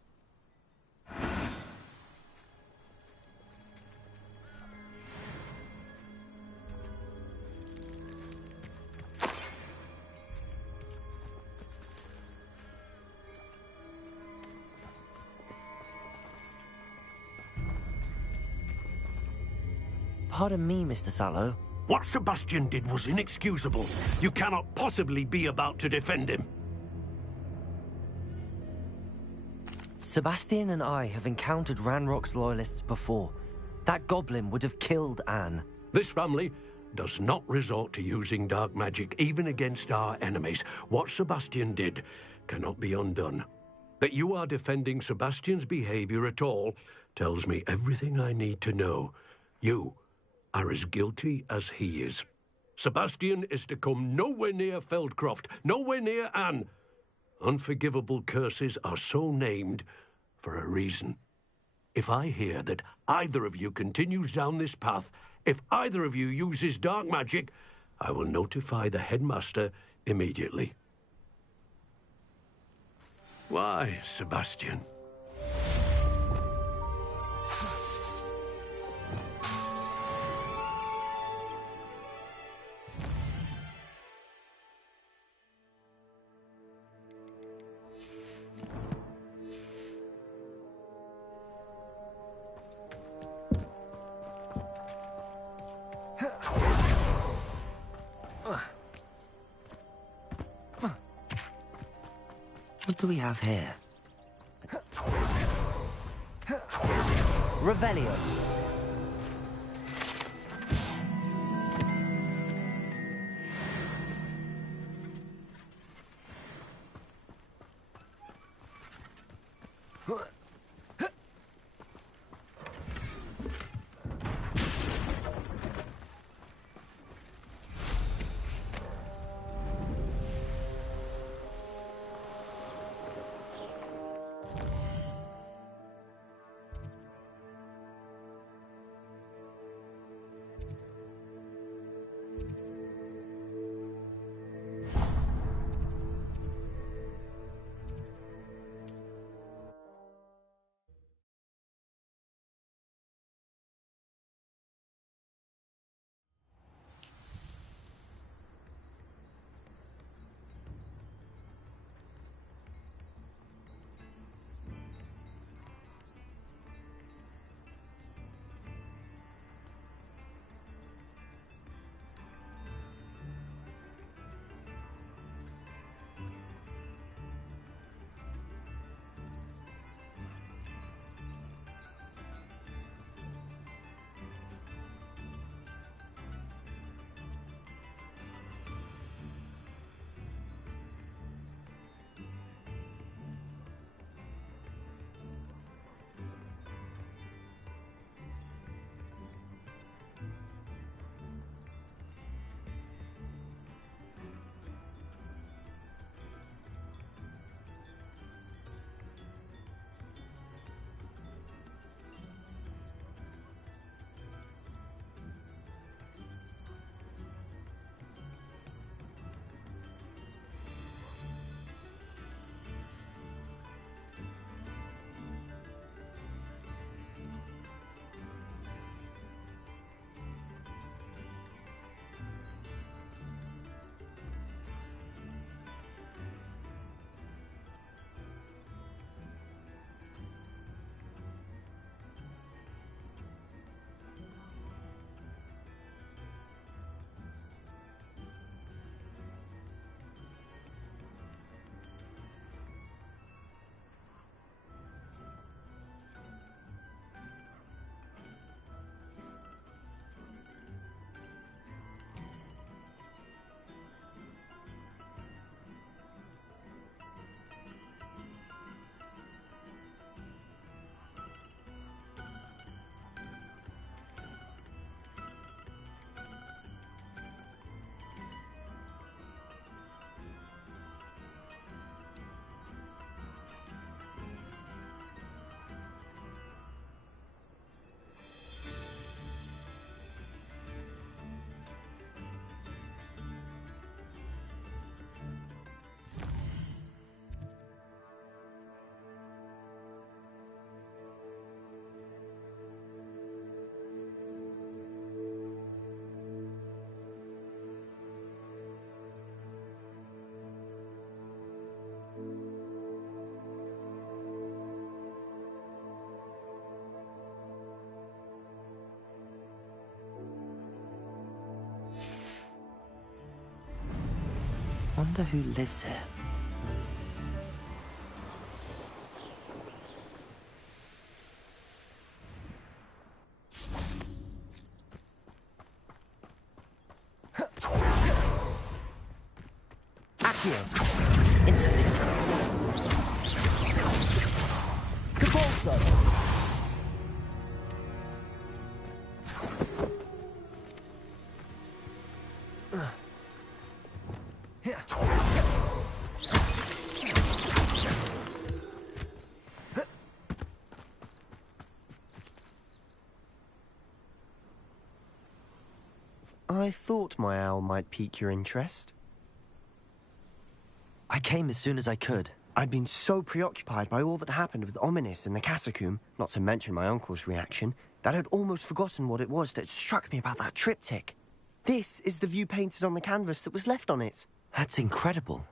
Pardon me, Mr. Sallow. What Sebastian did was inexcusable. You cannot possibly be about to defend him. Sebastian and I have encountered Ranrock's loyalists before. That goblin would have killed Anne. This family does not resort to using dark magic even against our enemies. What Sebastian did cannot be undone. That you are defending Sebastian's behavior at all tells me everything I need to know. You are as guilty as he is. Sebastian is to come nowhere near Feldcroft, nowhere near Anne. Unforgivable curses are so named for a reason. If I hear that either of you continues down this path, if either of you uses dark magic, I will notify the headmaster immediately. Why, Sebastian? What do we have here? Revelio. Wonder who lives here. Accio! Incendio! Capolso! I thought my owl might pique your interest. I came as soon as I could. I'd been so preoccupied by all that happened with Ominis in the catacomb, not to mention my uncle's reaction, that I'd almost forgotten what it was that struck me about that triptych. This is the view painted on the canvas that was left on it. That's incredible.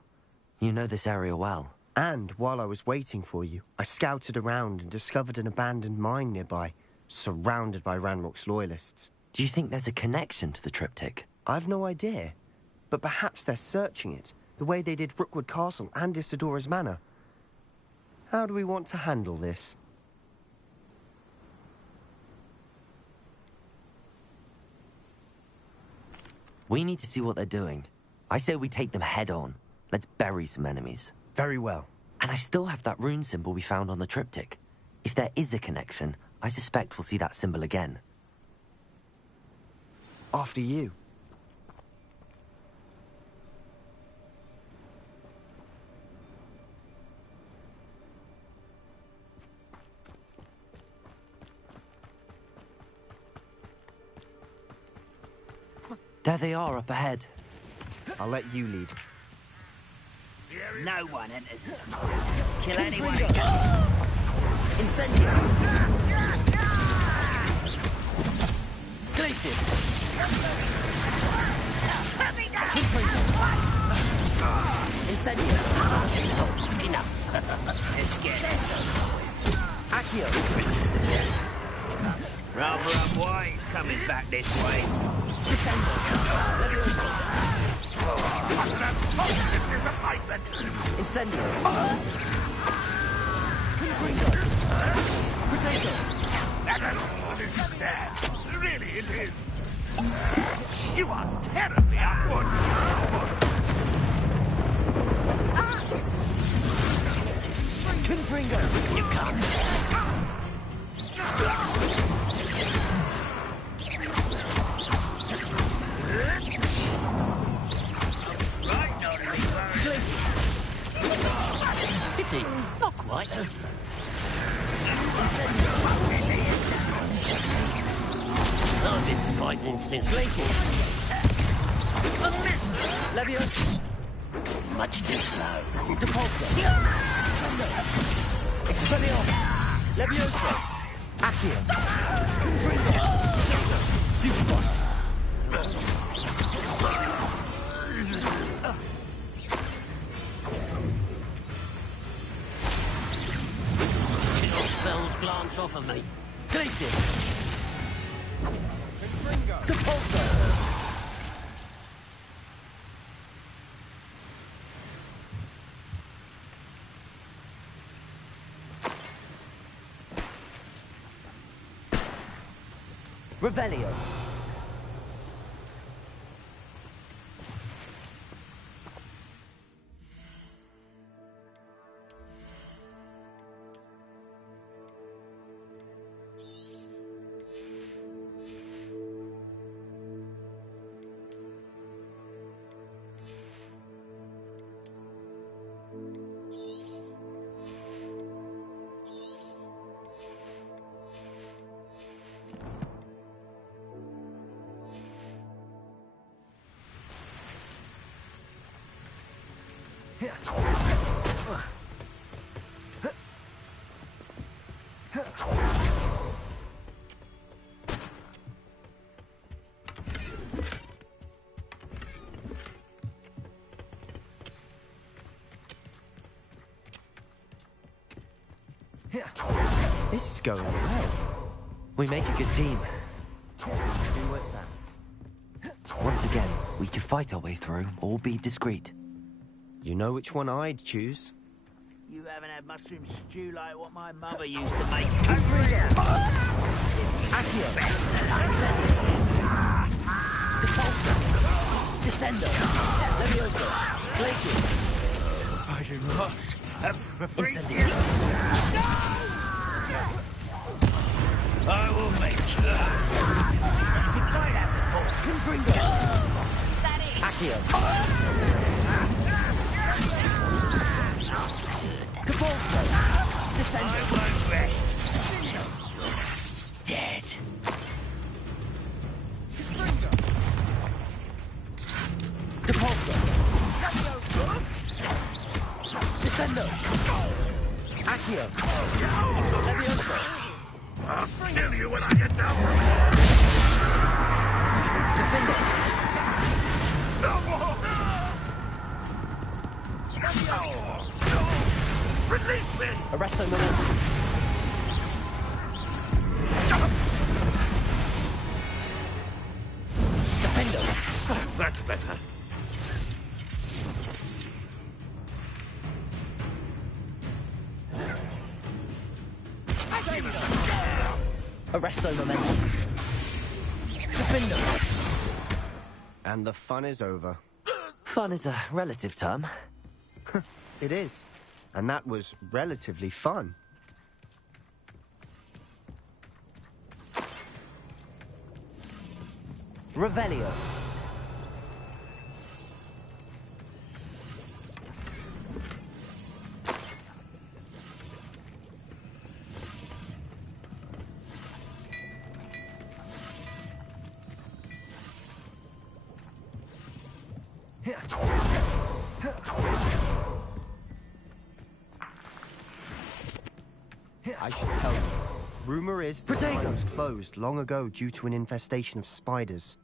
You know this area well. And while I was waiting for you, I scouted around and discovered an abandoned mine nearby, surrounded by Ranrock's loyalists. Do you think there's a connection to the triptych? I've no idea, but perhaps they're searching it, the way they did Rookwood Castle and Isidora's Manor. How do we want to handle this? We need to see what they're doing. I say we take them head on. Let's bury some enemies. Very well. And I still have that rune symbol we found on the triptych. If there is a connection, I suspect we'll see that symbol again. After you. There they are up ahead. I'll let you lead. No one enters this mine. Kill anyone who comes. Incendio! Glacius! Incendio! Enough. Escape. Accio! Rather unwise coming back this way. Incendio! This is sad. Really, it is. You are terribly awkward. Confringo! You come. Pity. Not quite. I've been fighting since Glacius! a miss. Leviosa! Much too slow. Depulso! Expelliarmus! Leviosa! Accio! Confringo! Stupefy! Your spells glance off of me. Glacius! Depulso! Revelio! This is going well. We make a good team. Do what best. Once again, we can fight our way through or be discreet. You know which one I'd choose. You haven't had mushroom stew like what my mother used to make. Descendo. Levioso. Glacius. I do not have the free... I will make sure. Seen anything like that before? Confringo. Accio. Capolso. Descendo. I won't rest. Dead. Capolso. Descendo. Accio. Levioso. I'll kill you when I get down. Defender. Release me! Arresto momentum. Defendo. That's better. Arresto momentum. Defendo. And the fun is over. Fun is a relative term. It is. And that was relatively fun. Revelio. I should tell you. Rumor is the mine was closed long ago due to an infestation of spiders.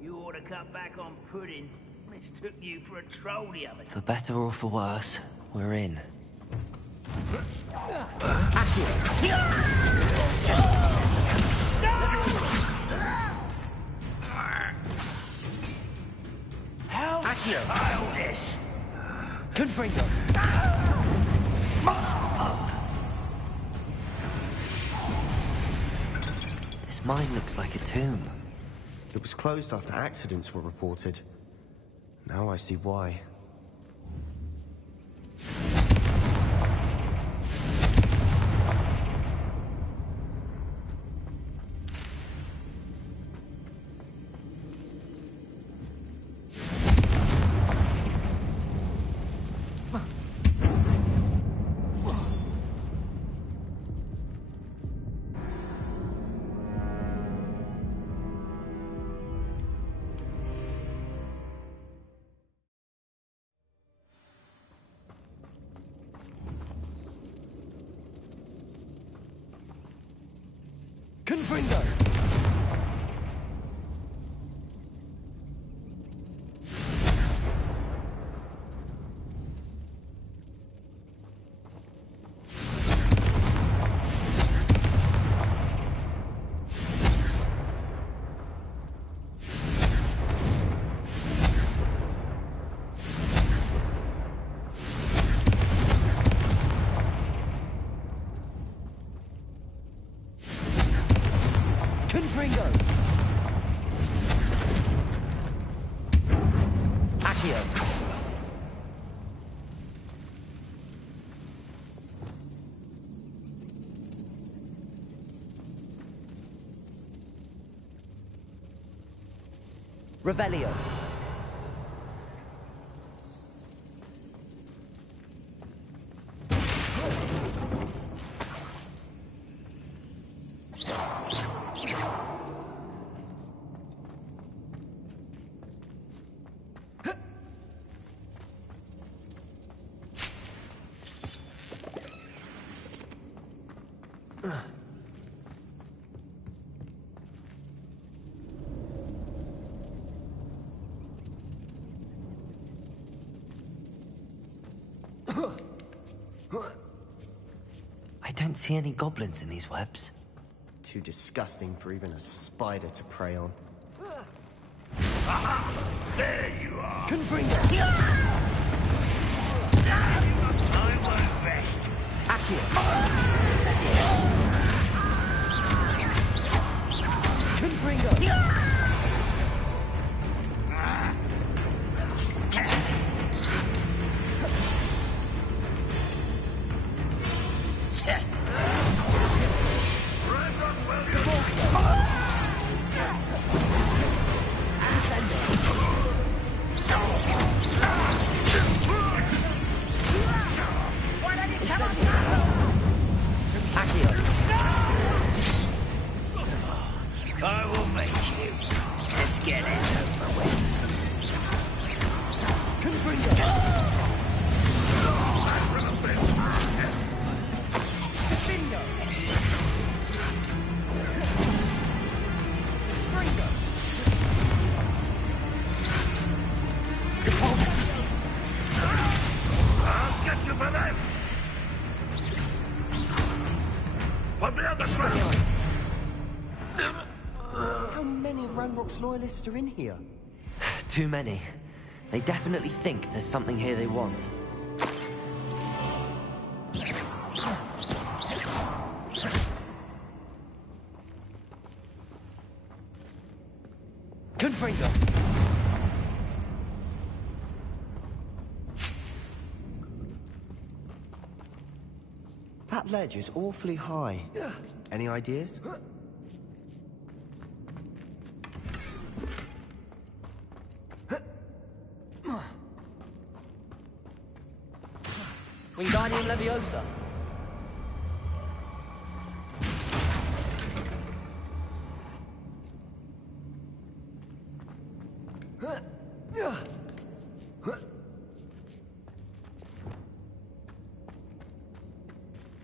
You ought to cut back on pudding. Mistook you for a troll the other day. For better or for worse, we're in. How childish! Confringo. This mine looks like a tomb. It was closed after accidents were reported. Now I see why. Confringo. Confringo. Accio. Revelio. don't see any goblins in these webs. Too disgusting for even a spider to prey on. Aha! There you are! Confringo! I won't rest. Accio! Confringo! I will make you. Let's get this over with. I'll get you for this. Put me on the ground. How many Ranrock's loyalists are in here? Too many. They definitely think there's something here they want. Confringo! That ledge is awfully high. Any ideas? Wingardium Leviosa!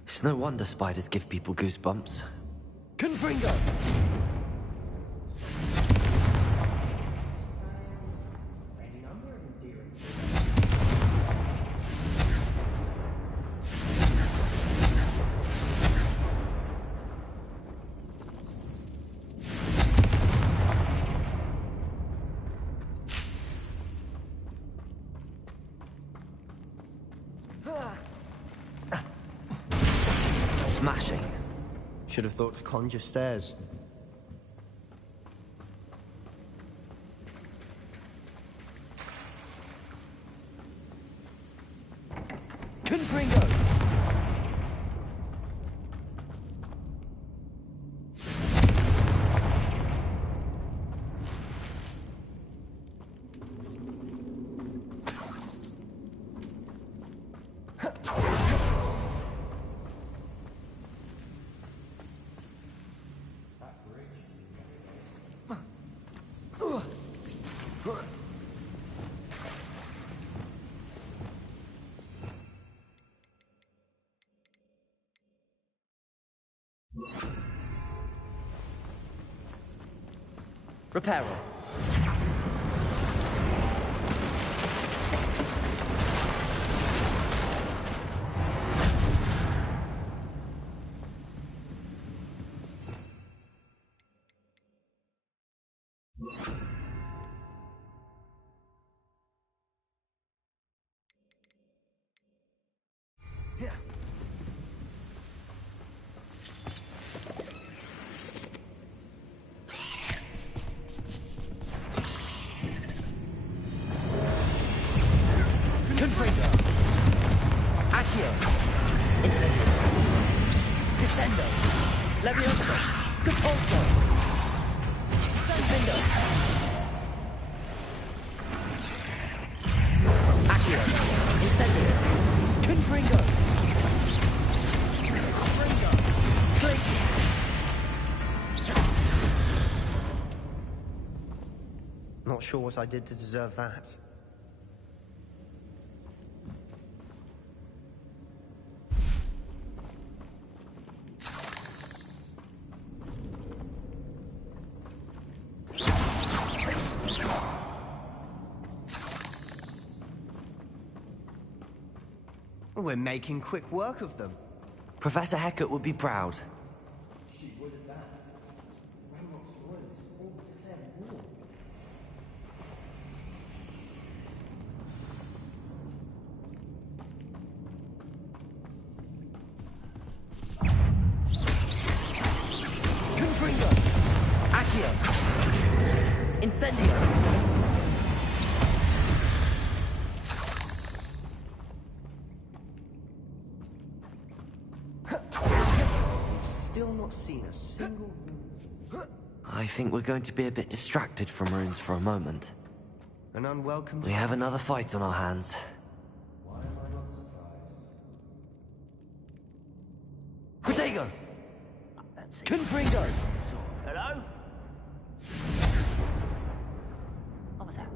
It's no wonder spiders give people goosebumps. Confringo! Smashing. Should have thought to conjure stairs. Confringo! Reparo. Confringo! Accio! Incendio! Descendo! Levioso! Capulso! Incendio! Accio! Incendio! Confringo! Confringo! Glacier! Not sure what I did to deserve that. We're making quick work of them. Professor Hecat would be proud. She would at that. Ranrock's royalists all declared war. Confringo! Accio! Incendio! Still not seen a single rune. I think we're going to be a bit distracted from runes for a moment. An unwelcome... We have another fight on our hands. Why am I not surprised? Protego! Confringo! Hello? What was that?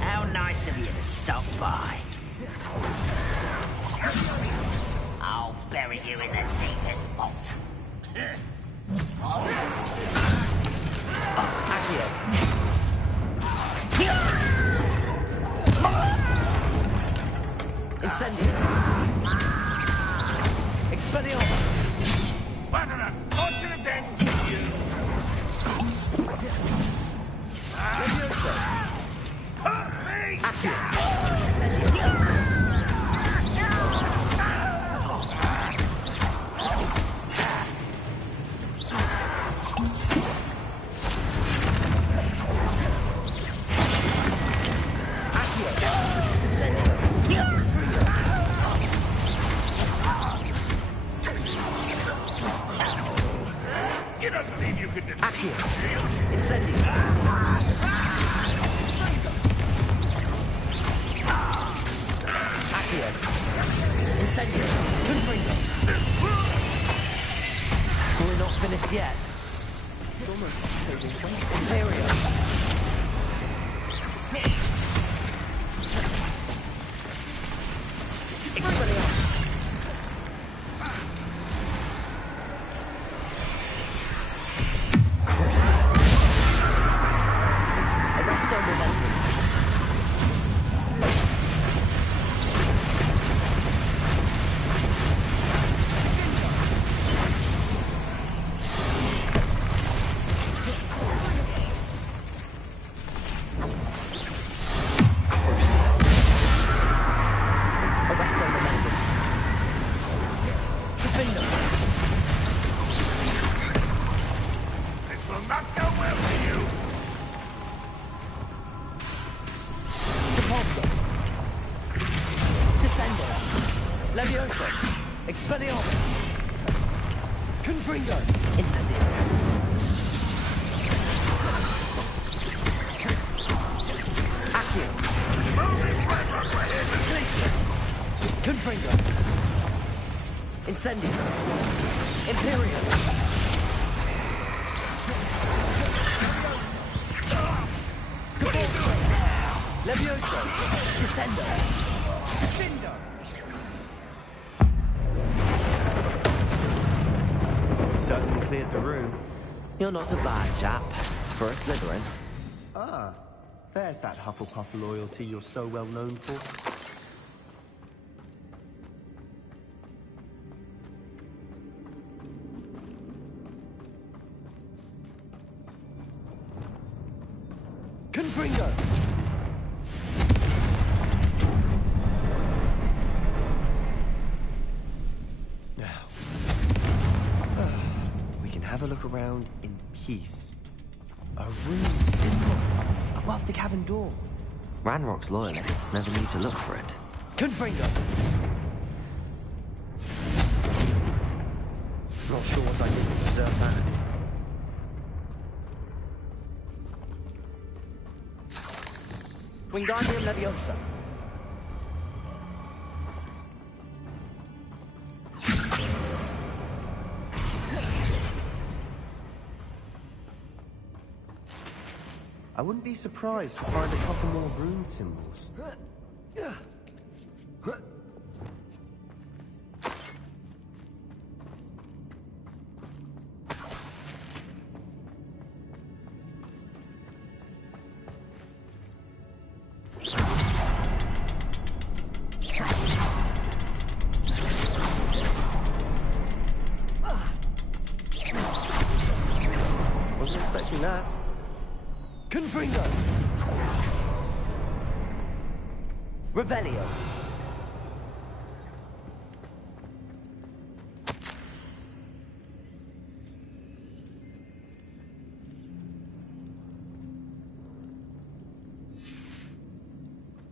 How nice of you to stop by. I'll bury you in the deepest spot. Incendio! Expelliarmus! What an unfortunate end for you! Levioso! Accio! Incendio! You don't believe you can defeat Accio! me? Incendio! Accio! Incendio! Confringo! We're not finished yet. It's almost Imperio! Expelliarmus! Arrest their momentum. Arrest their momentum. Defender. This will not go well for you. Repulsor. Descendo. Levioso. Expelliarmus. Confringo. Incendio. Accio. Glacius. Confringo. Incendio. Imperial. Levioso. Descendo. Findo. Certainly cleared the room. You're not a bad chap for a Slytherin. Ah, there's that Hufflepuff loyalty you're so well known for. Confringo. Now, we can have a look around in peace. A rune symbol above the cavern door. Ranrock's loyalists never knew to look for it. Confringo. Not sure what I did to deserve that. Wingardium Leviosa. I wouldn't be surprised to find a couple more rune symbols. touching that. Confringo! Revelio.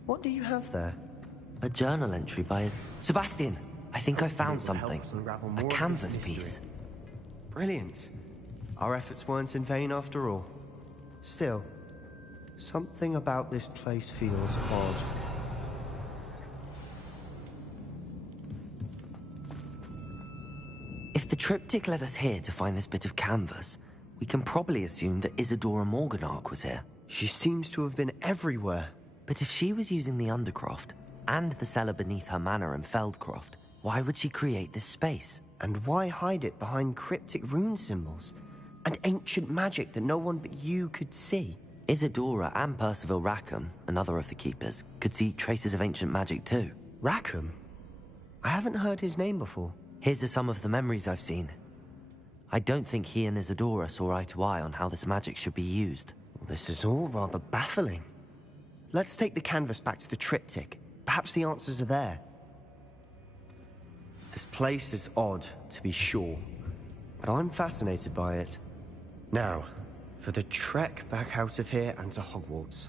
What do you have there? A journal entry by Sebastian. I think I found something. A canvas piece. Brilliant. Our efforts weren't in vain after all. Still, something about this place feels odd. If the triptych led us here to find this bit of canvas, we can probably assume that Isadora Morganark was here. She seems to have been everywhere. But if she was using the Undercroft, and the cellar beneath her manor in Feldcroft, why would she create this space? And why hide it behind cryptic rune symbols? And ancient magic that no one but you could see? Isadora and Percival Rackham, another of the Keepers, could see traces of ancient magic too. Rackham? I haven't heard his name before. Here's are some of the memories I've seen. I don't think he and Isadora saw eye to eye on how this magic should be used. This is all rather baffling. Let's take the canvas back to the triptych. Perhaps the answers are there. This place is odd, to be sure, but I'm fascinated by it. Now, for the trek back out of here and to Hogwarts.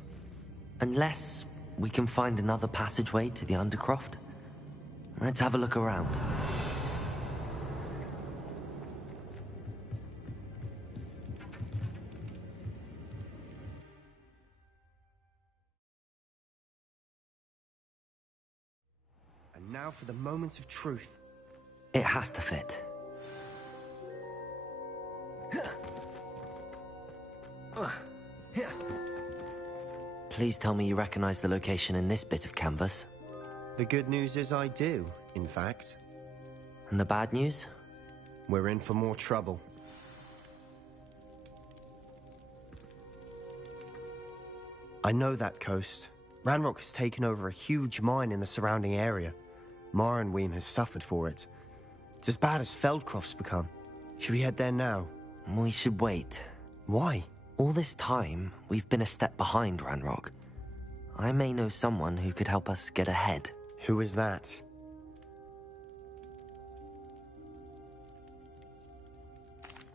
Unless we can find another passageway to the Undercroft. Let's have a look around. And now for the moments of truth. It has to fit. Please tell me you recognize the location in this bit of canvas. The good news is I do, in fact. And the bad news? We're in for more trouble. I know that coast. Ranrock has taken over a huge mine in the surrounding area. Marrenweem has suffered for it. It's as bad as Feldcroft's become. Should we head there now? We should wait. Why? All this time, we've been a step behind Ranrock. I may know someone who could help us get ahead. Who is that?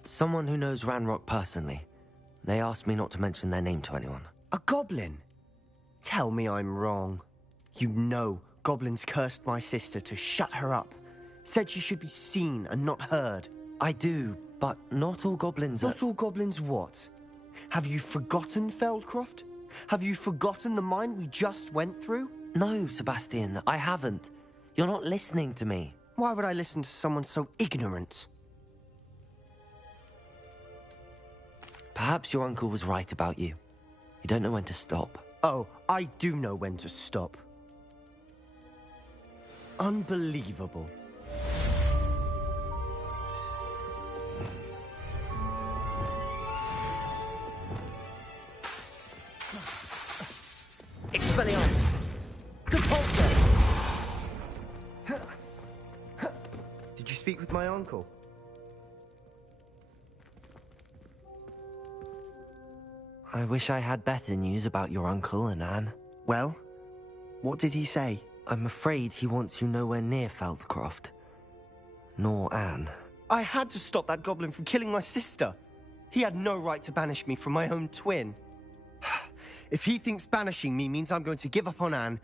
Someone who knows Ranrock personally. They asked me not to mention their name to anyone. A goblin? Tell me I'm wrong. You know goblins cursed my sister to shut her up. Said she should be seen and not heard. I do, but not all goblins are... Not all goblins what? Have you forgotten Feldcroft? Have you forgotten the mine we just went through? No, Sebastian, I haven't. You're not listening to me. Why would I listen to someone so ignorant? Perhaps your uncle was right about you. You don't know when to stop. Oh, I do know when to stop. Unbelievable. Expelliarmus! Compulso! Did you speak with my uncle? I wish I had better news about your uncle and Anne. Well, what did he say? I'm afraid he wants you nowhere near Feldcroft. Nor Anne. I had to stop that goblin from killing my sister. He had no right to banish me from my own twin. If he thinks banishing me means I'm going to give up on Anne,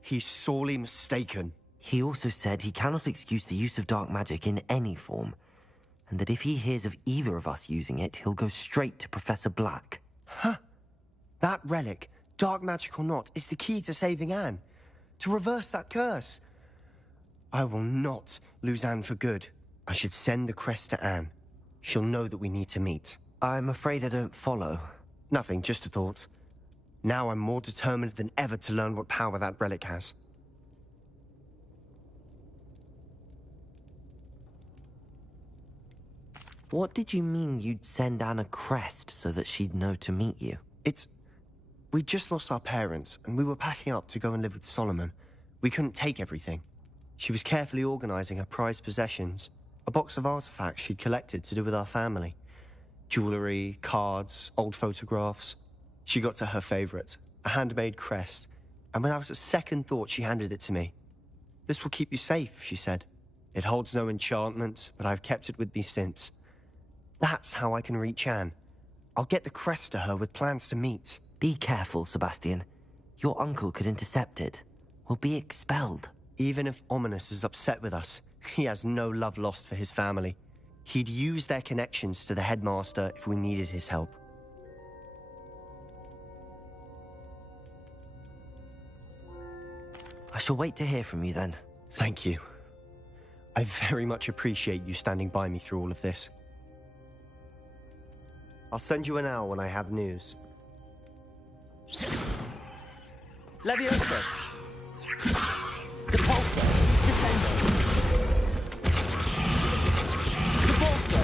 he's sorely mistaken. He also said he cannot excuse the use of dark magic in any form, and that if he hears of either of us using it, he'll go straight to Professor Black. Huh? That relic, dark magic or not, is the key to saving Anne. To reverse that curse. I will not lose Anne for good. I should send the crest to Anne. She'll know that we need to meet. I'm afraid I don't follow. Nothing, just a thought. Now I'm more determined than ever to learn what power that relic has. What did you mean you'd send Anne a crest so that she'd know to meet you? We just lost our parents, and we were packing up to go and live with Solomon. We couldn't take everything. She was carefully organizing her prized possessions, a box of artifacts she'd collected to do with our family. Jewellery, cards, old photographs. She got to her favourite, a handmade crest, and without a second thought she handed it to me. "This will keep you safe," she said. "It holds no enchantment, but I've kept it with me since. That's how I can reach Anne. I'll get the crest to her with plans to meet." Be careful, Sebastian. Your uncle could intercept it. We'll be expelled. Even if Ominous is upset with us, he has no love lost for his family. He'd use their connections to the headmaster if we needed his help. I shall wait to hear from you then. Thank you. I very much appreciate you standing by me through all of this. I'll send you an owl when I have news. Leviosa! Depulso! Descendo! Depulso!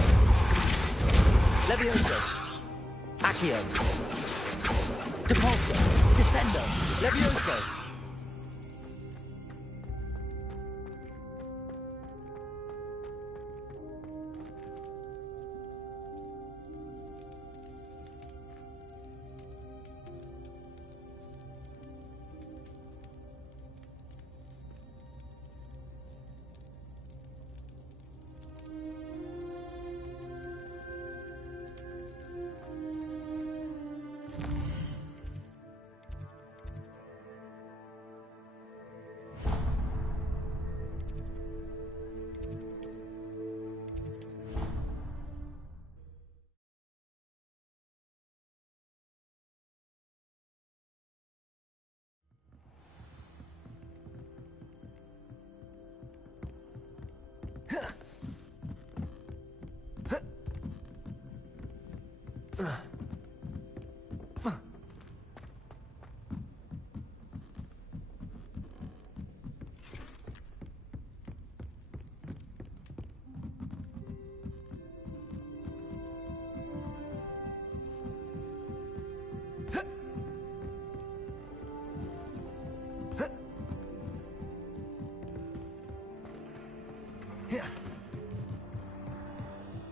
Leviosa! Accio! Depulso! Descendo! Leviosa!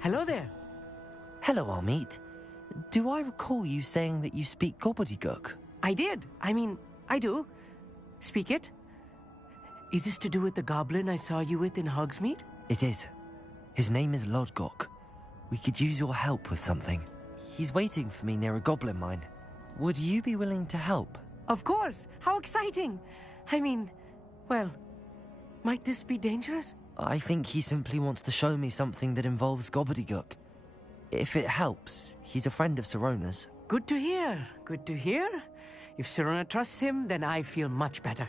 Hello there. Hello, Amit. Do I recall you saying that you speak gobbledygook? I did. I do. Speak it. Is this to do with the goblin I saw you with in Hogsmeade? It is. His name is Lodgok. We could use your help with something. He's waiting for me near a goblin mine. Would you be willing to help? Of course. How exciting. Well, might this be dangerous? I think he simply wants to show me something that involves gobbledygook. If it helps, he's a friend of Sirona's. Good to hear. Good to hear. If Sirona trusts him, then I feel much better.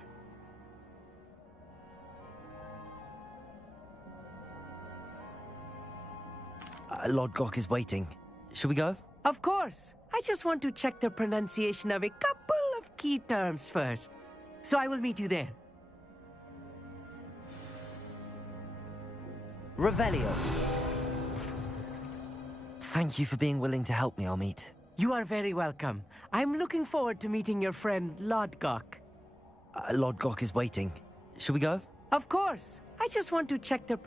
Lodgok is waiting. Shall we go? Of course. I just want to check the pronunciation of a couple of key terms first. So I will meet you there. Revelio. Thank you for being willing to help me, Amit. You are very welcome. I'm looking forward to meeting your friend, Lodgok. Lodgok is waiting. Shall we go? Of course. I just want to check the...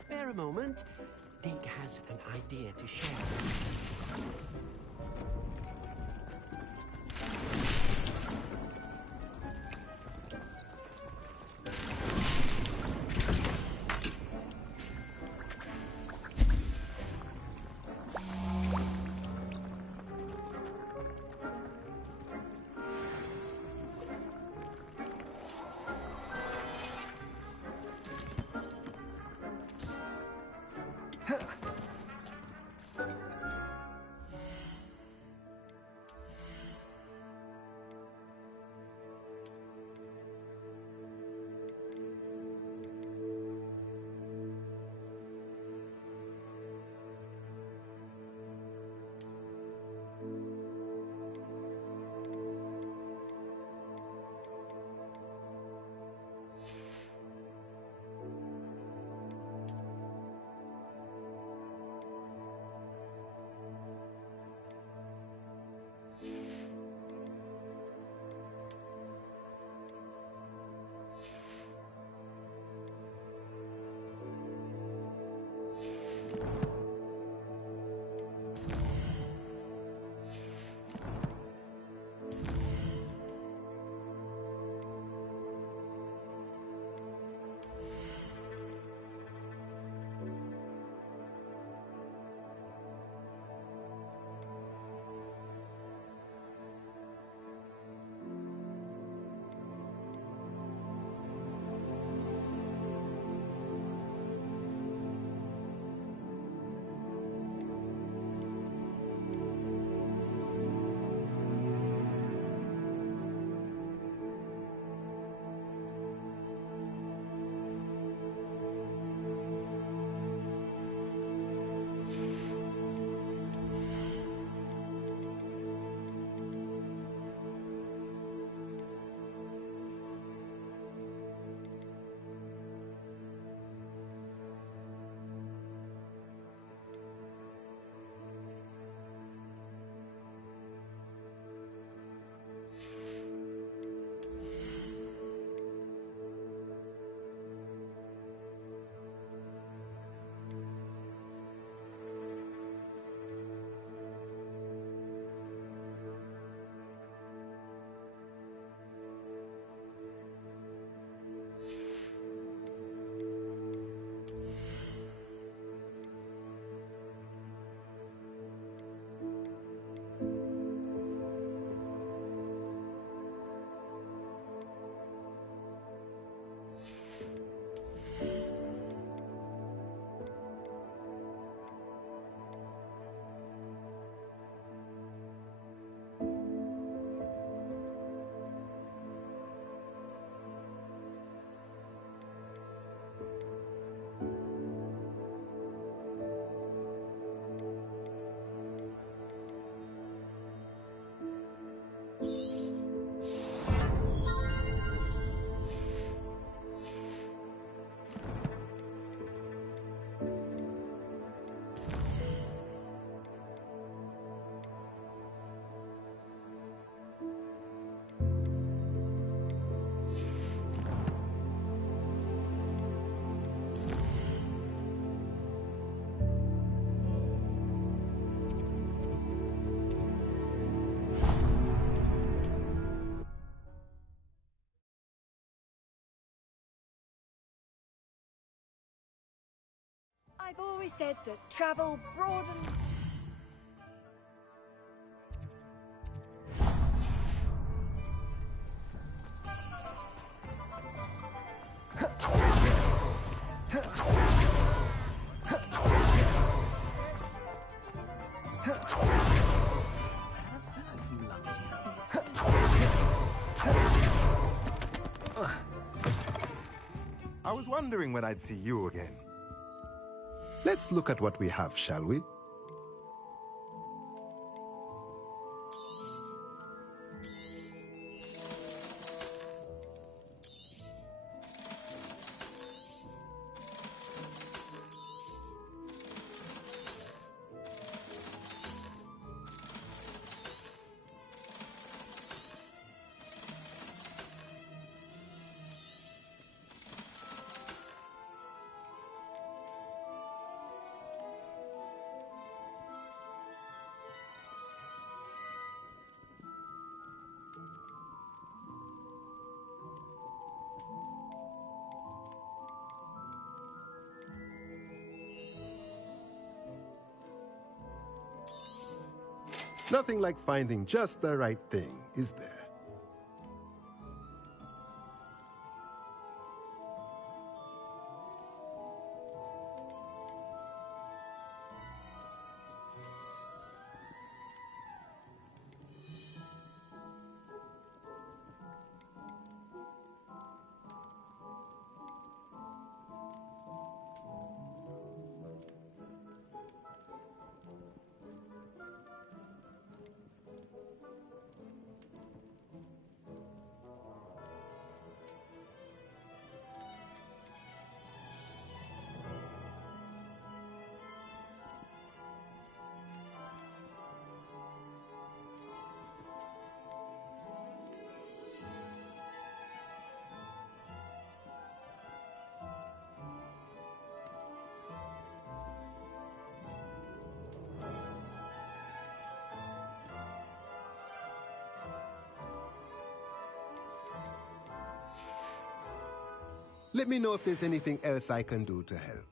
Spare a moment. Deke has an idea to share. I've always said that travel broadens. I was wondering when I'd see you again. Let's look at what we have, shall we? Nothing like finding just the right thing, is there? Let me know if there's anything else I can do to help.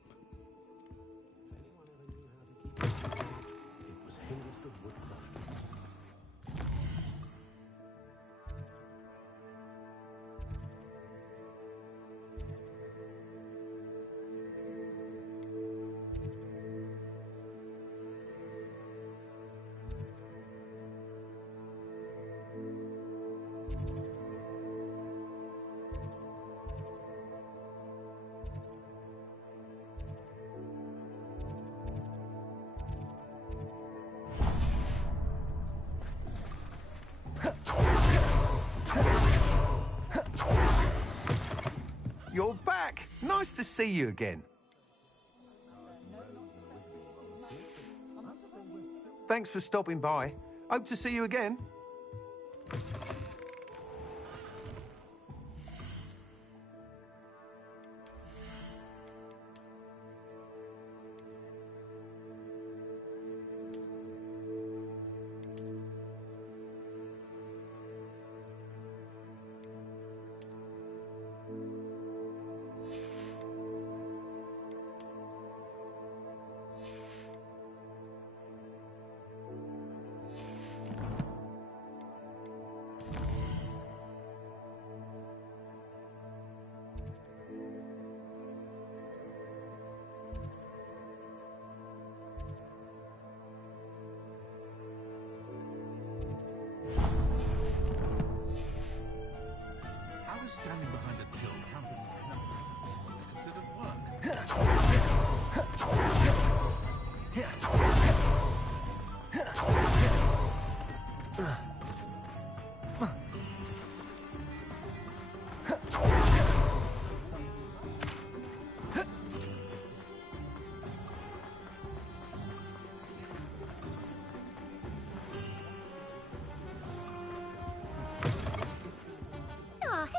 You're back! Nice to see you again. Thanks for stopping by. Hope to see you again. I was standing behind a till counting numbers. Considered work.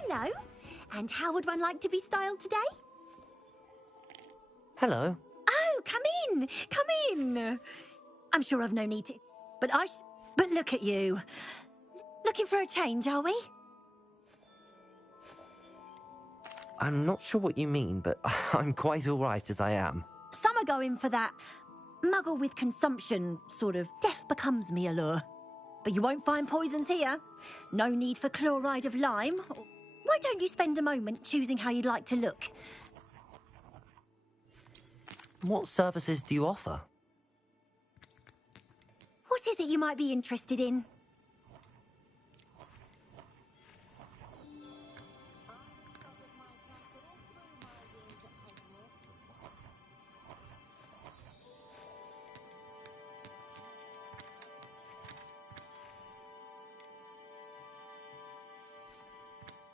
Hello. And how would one like to be styled today? Hello. Oh, come in. Come in. I'm sure I've no need to. But But look at you. Looking for a change, are we? I'm not sure what you mean, but I'm quite all right as I am. Some are going for that muggle with consumption, sort of death becomes me allure. But you won't find poisons here. No need for chloride of lime. Why don't you spend a moment choosing how you'd like to look? What services do you offer? What is it you might be interested in?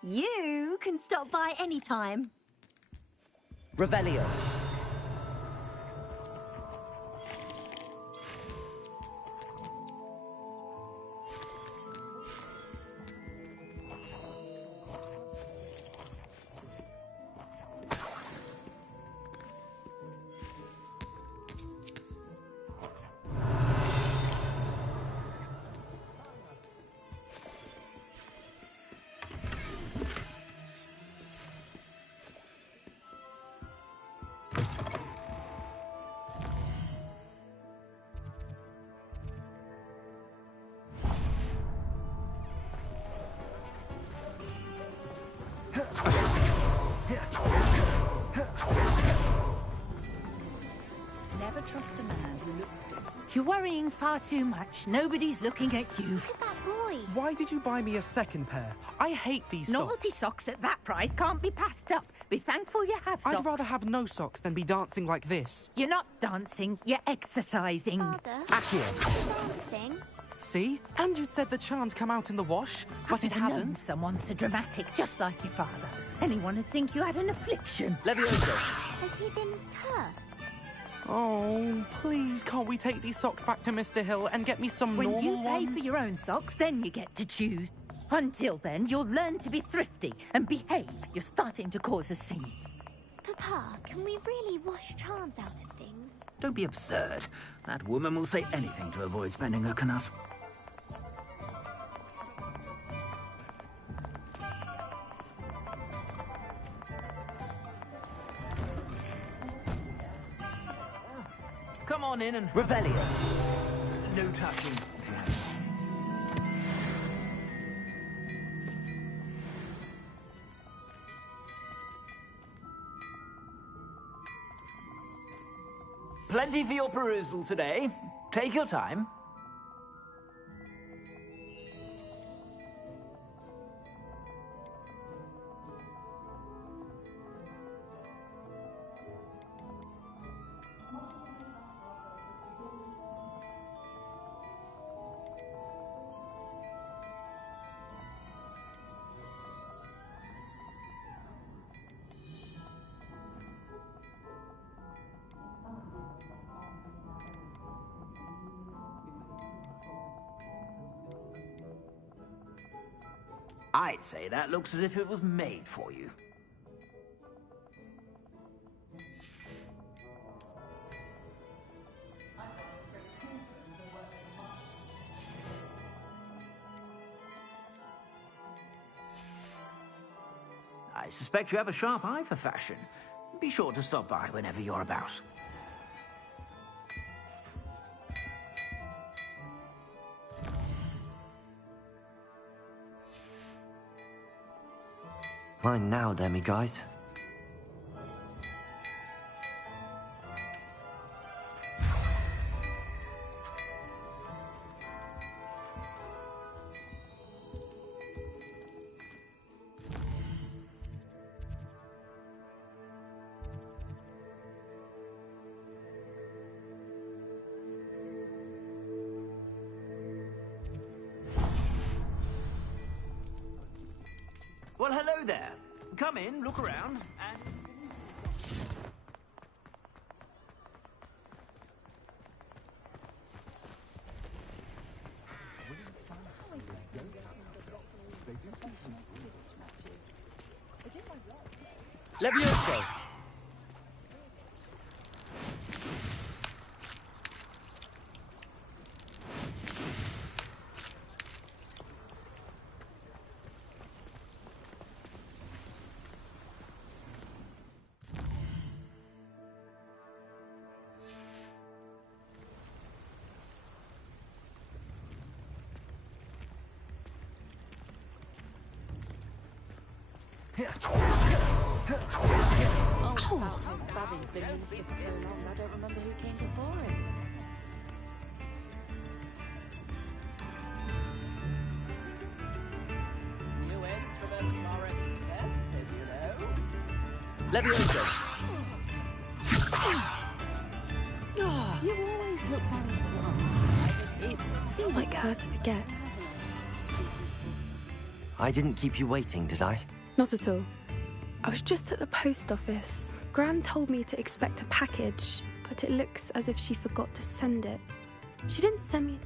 You can stop by any time. Revelio. Never trust a man who looks different. You're worrying far too much. Nobody's looking at you. Look at that boy. Why did you buy me a second pair? I hate these Novelty socks. socks at that price can't be passed up. Be thankful you have socks. I'd rather have no socks than be dancing like this. You're not dancing, you're exercising. Father. Accio. Dancing. See? And you'd said the charm'd come out in the wash, but it Never known hasn't. someone so dramatic, just like your father. Anyone would think you had an affliction. Levioso. Has he been cursed? Oh, please, can't we take these socks back to Mr. Hill and get me some When normal you pay ones? for your own socks, then you get to choose. Until then, you'll learn to be thrifty and behave. You're starting to cause a scene. Papa, can we really wash charms out of things? Don't be absurd. That woman will say anything to avoid spending her canut. Come on in and... Revelio. No touching. Plenty for your perusal today. Take your time. I'd say that looks as if it was made for you. I suspect you have a sharp eye for fashion. Be sure to stop by whenever you're about. Mine now, Demi, guys. Well, hello there. Come in, look around, and... Levioso. Spavin's been minister for so long, I don't remember who came before him. New instruments are expensive, you know. Levioso. You always look very smart. It's not like hard to forget. I didn't keep you waiting, did I? Not at all. I was just at the post office. Gran told me to expect a package, but it looks as if she forgot to send it. She didn't send me...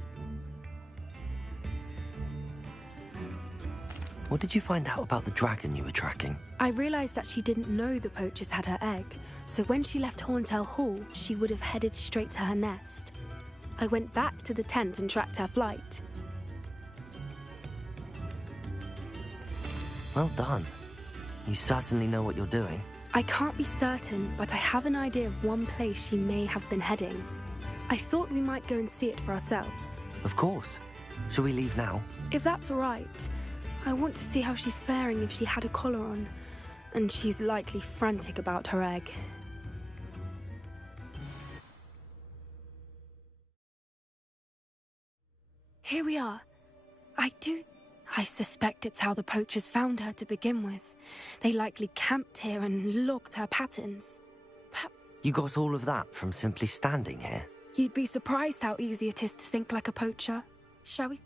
What did you find out about the dragon you were tracking? I realized that she didn't know the poachers had her egg, so when she left Horntail Hall, she would have headed straight to her nest. I went back to the tent and tracked her flight. Well done. You certainly know what you're doing. I can't be certain, but I have an idea of one place she may have been heading. I thought we might go and see it for ourselves. Of course. Shall we leave now? If that's all right. I want to see how she's faring if she had a collar on. And she's likely frantic about her egg. Here we are. I suspect it's how the poachers found her to begin with. They likely camped here and logged her patterns. You got all of that from simply standing here? You'd be surprised how easy it is to think like a poacher. Shall we?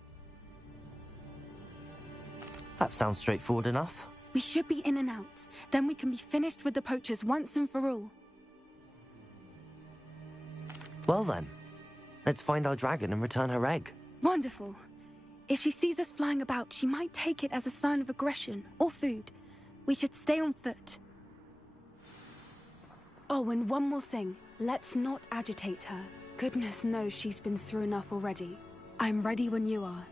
That sounds straightforward enough. We should be in and out. Then we can be finished with the poachers once and for all. Well then, let's find our dragon and return her egg. Wonderful. If she sees us flying about, she might take it as a sign of aggression or food. We should stay on foot. Oh, and one more thing. Let's not agitate her. Goodness knows she's been through enough already. I'm ready when you are.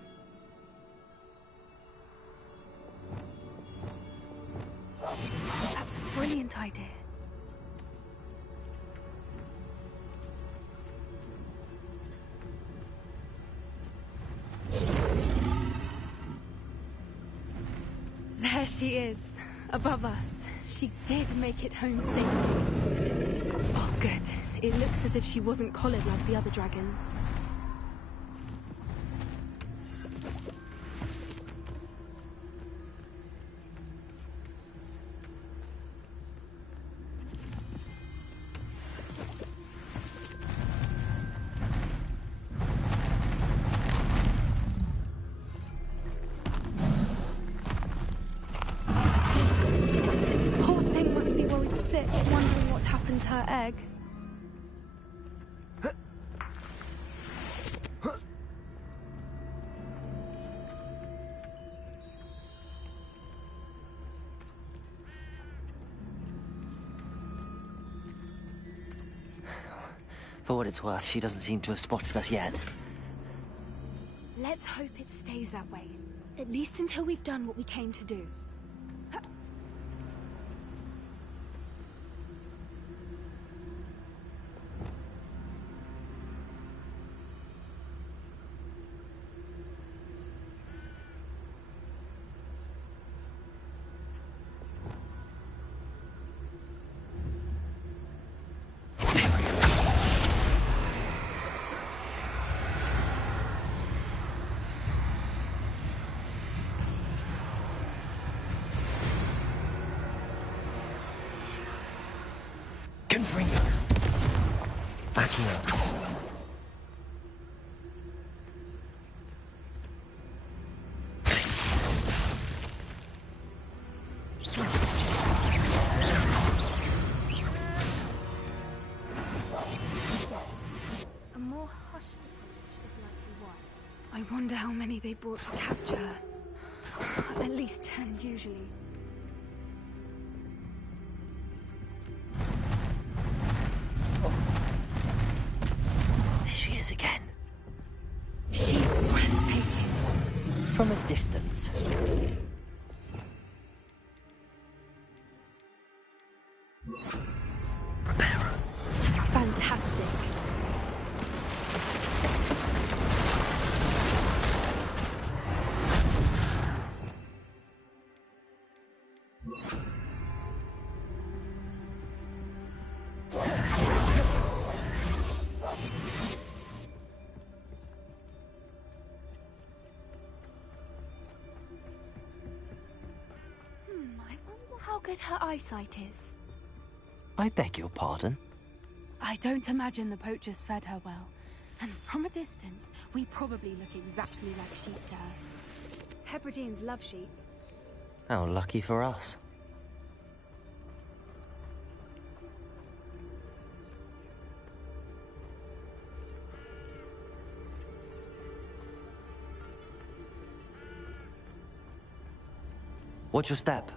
That's a brilliant idea. There she is, above us. She did make it home safely. Oh, good. It looks as if she wasn't collared like the other dragons. Wondering what happened to her egg. For what it's worth, she doesn't seem to have spotted us yet. Let's hope it stays that way. At least until we've done what we came to do. Backing up. Yes. A more hushed approach is likely why. I wonder how many they brought to capture her. At least 10 usually. She is again. She's breathtaking. From a distance. Prepare. Fantastic. good her eyesight is? I beg your pardon? I don't imagine the poachers fed her well. And from a distance, we probably look exactly like sheep to her. Hebrideans love sheep. How lucky for us. Watch your step.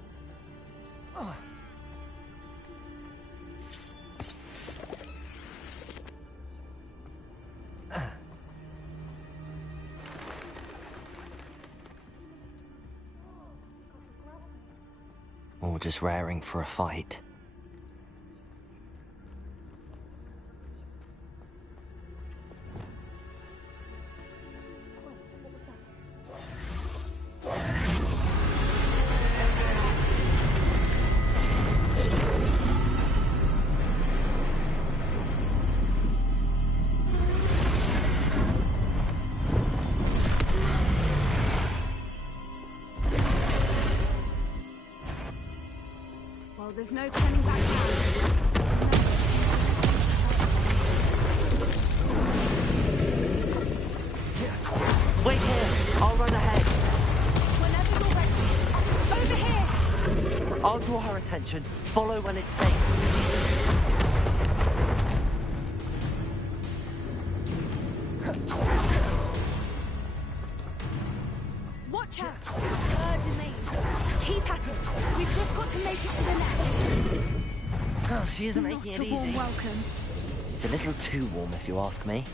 Or just raring for a fight. Well, there's no turning back now. Wait here! I'll run ahead. Whenever you're ready. Over here! I'll draw her attention. Follow when it's safe. Watch out! It's her domain. Keep at it. We've just got to make it to the nest. Oh, she isn't making it Not a warm easy. welcome. It's a little too warm, if you ask me.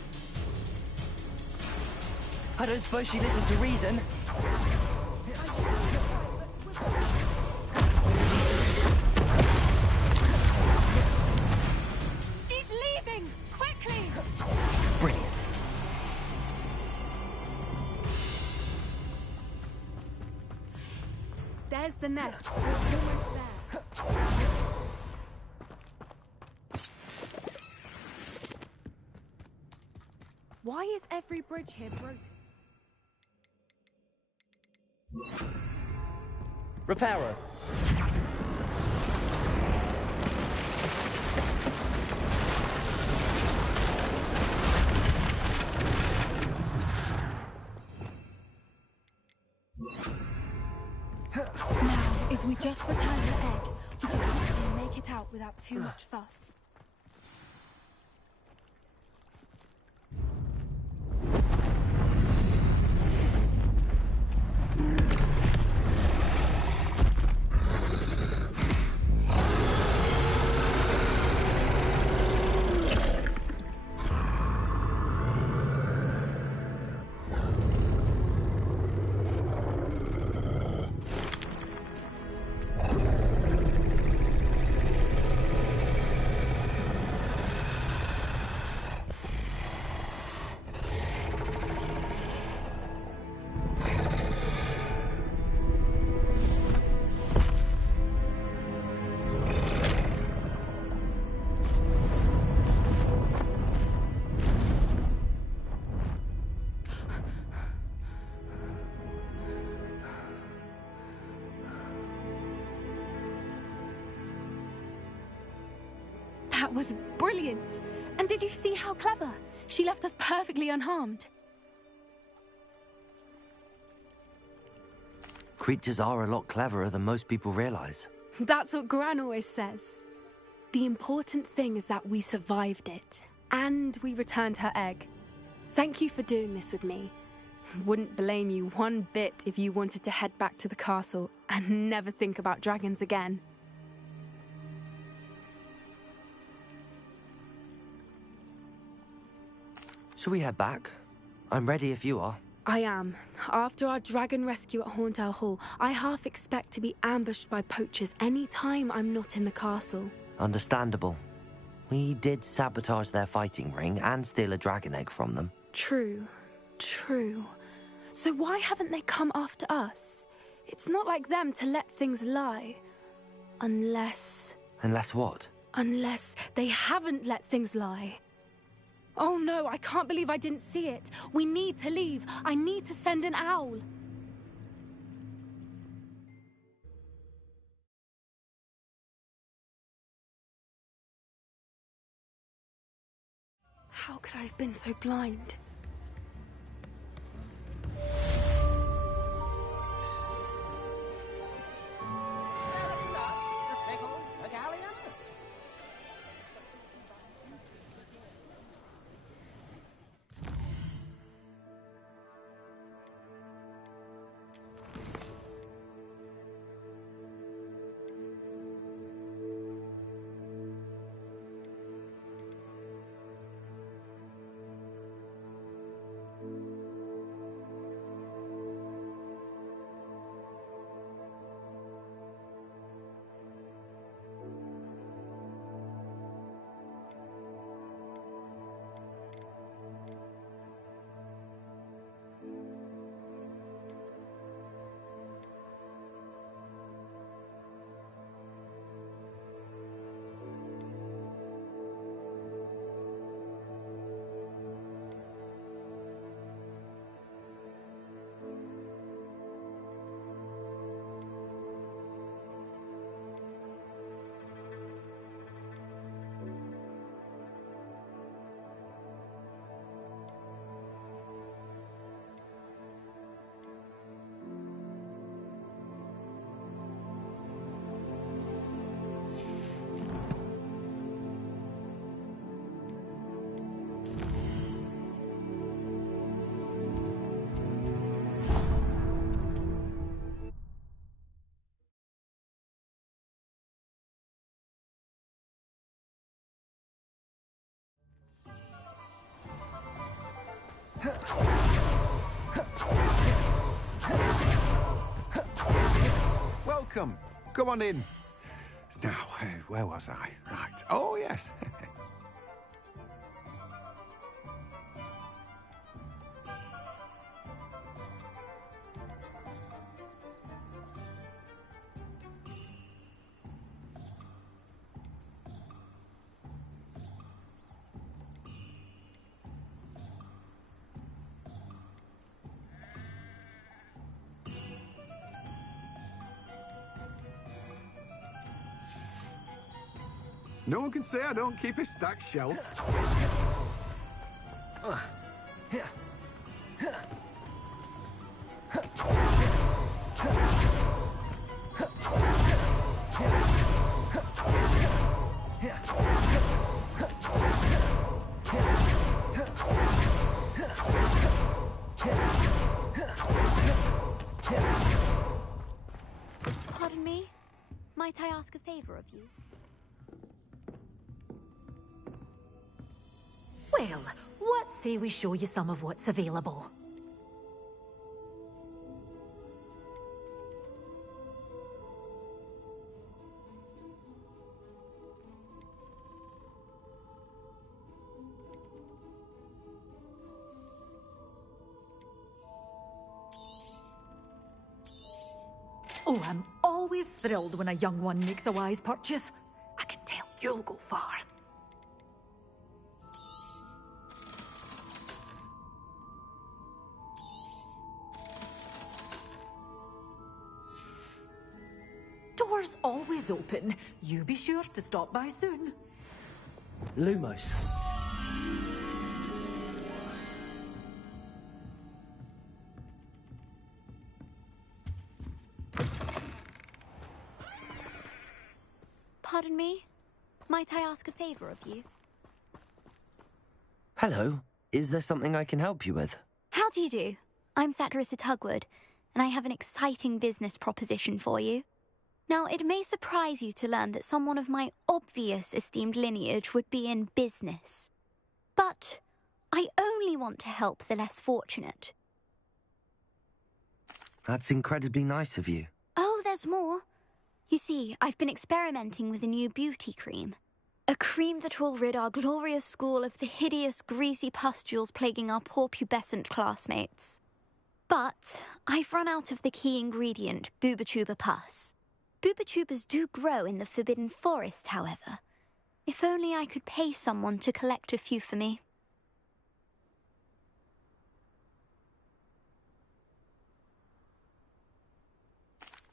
I don't suppose she listened to reason. She's leaving! Quickly! Brilliant. There's the nest. We're almost there. Why is every bridge here broken? Repairer. Now, if we just return the egg, we can hopefully make it out without too much fuss. That was brilliant! And did you see how clever? She left us perfectly unharmed. Creatures are a lot cleverer than most people realize. That's what Gran always says. The important thing is that we survived it, and we returned her egg. Thank you for doing this with me. Wouldn't blame you one bit if you wanted to head back to the castle and never think about dragons again. Shall we head back? I'm ready if you are. I am. After our dragon rescue at Hauntow Hall, I half expect to be ambushed by poachers any time I'm not in the castle. Understandable. We did sabotage their fighting ring and steal a dragon egg from them. True. True. So why haven't they come after us? It's not like them to let things lie. Unless... Unless what? Unless they haven't let things lie. Oh no, I can't believe I didn't see it. We need to leave. I need to send an owl. How could I have been so blind? Welcome. Come on in. Now, where was I? Right. Oh, yes. No one can say I don't keep a stacked shelf. Pardon me? Might I ask a favor of you? Well, what say we show you some of what's available? Oh, I'm always thrilled when a young one makes a wise purchase. I can tell you'll go far. Doors always open. You be sure to stop by soon. Lumos. Pardon me? Might I ask a favor of you? Hello. Is there something I can help you with? How do you do? I'm Saccharissa Tugwood, and I have an exciting business proposition for you. Now, it may surprise you to learn that someone of my obvious esteemed lineage would be in business. But I only want to help the less fortunate. That's incredibly nice of you. Oh, there's more. You see, I've been experimenting with a new beauty cream. A cream that will rid our glorious school of the hideous, greasy pustules plaguing our poor pubescent classmates. But I've run out of the key ingredient, Bubatuba pus. Bubachubas do grow in the Forbidden Forest, however. If only I could pay someone to collect a few for me.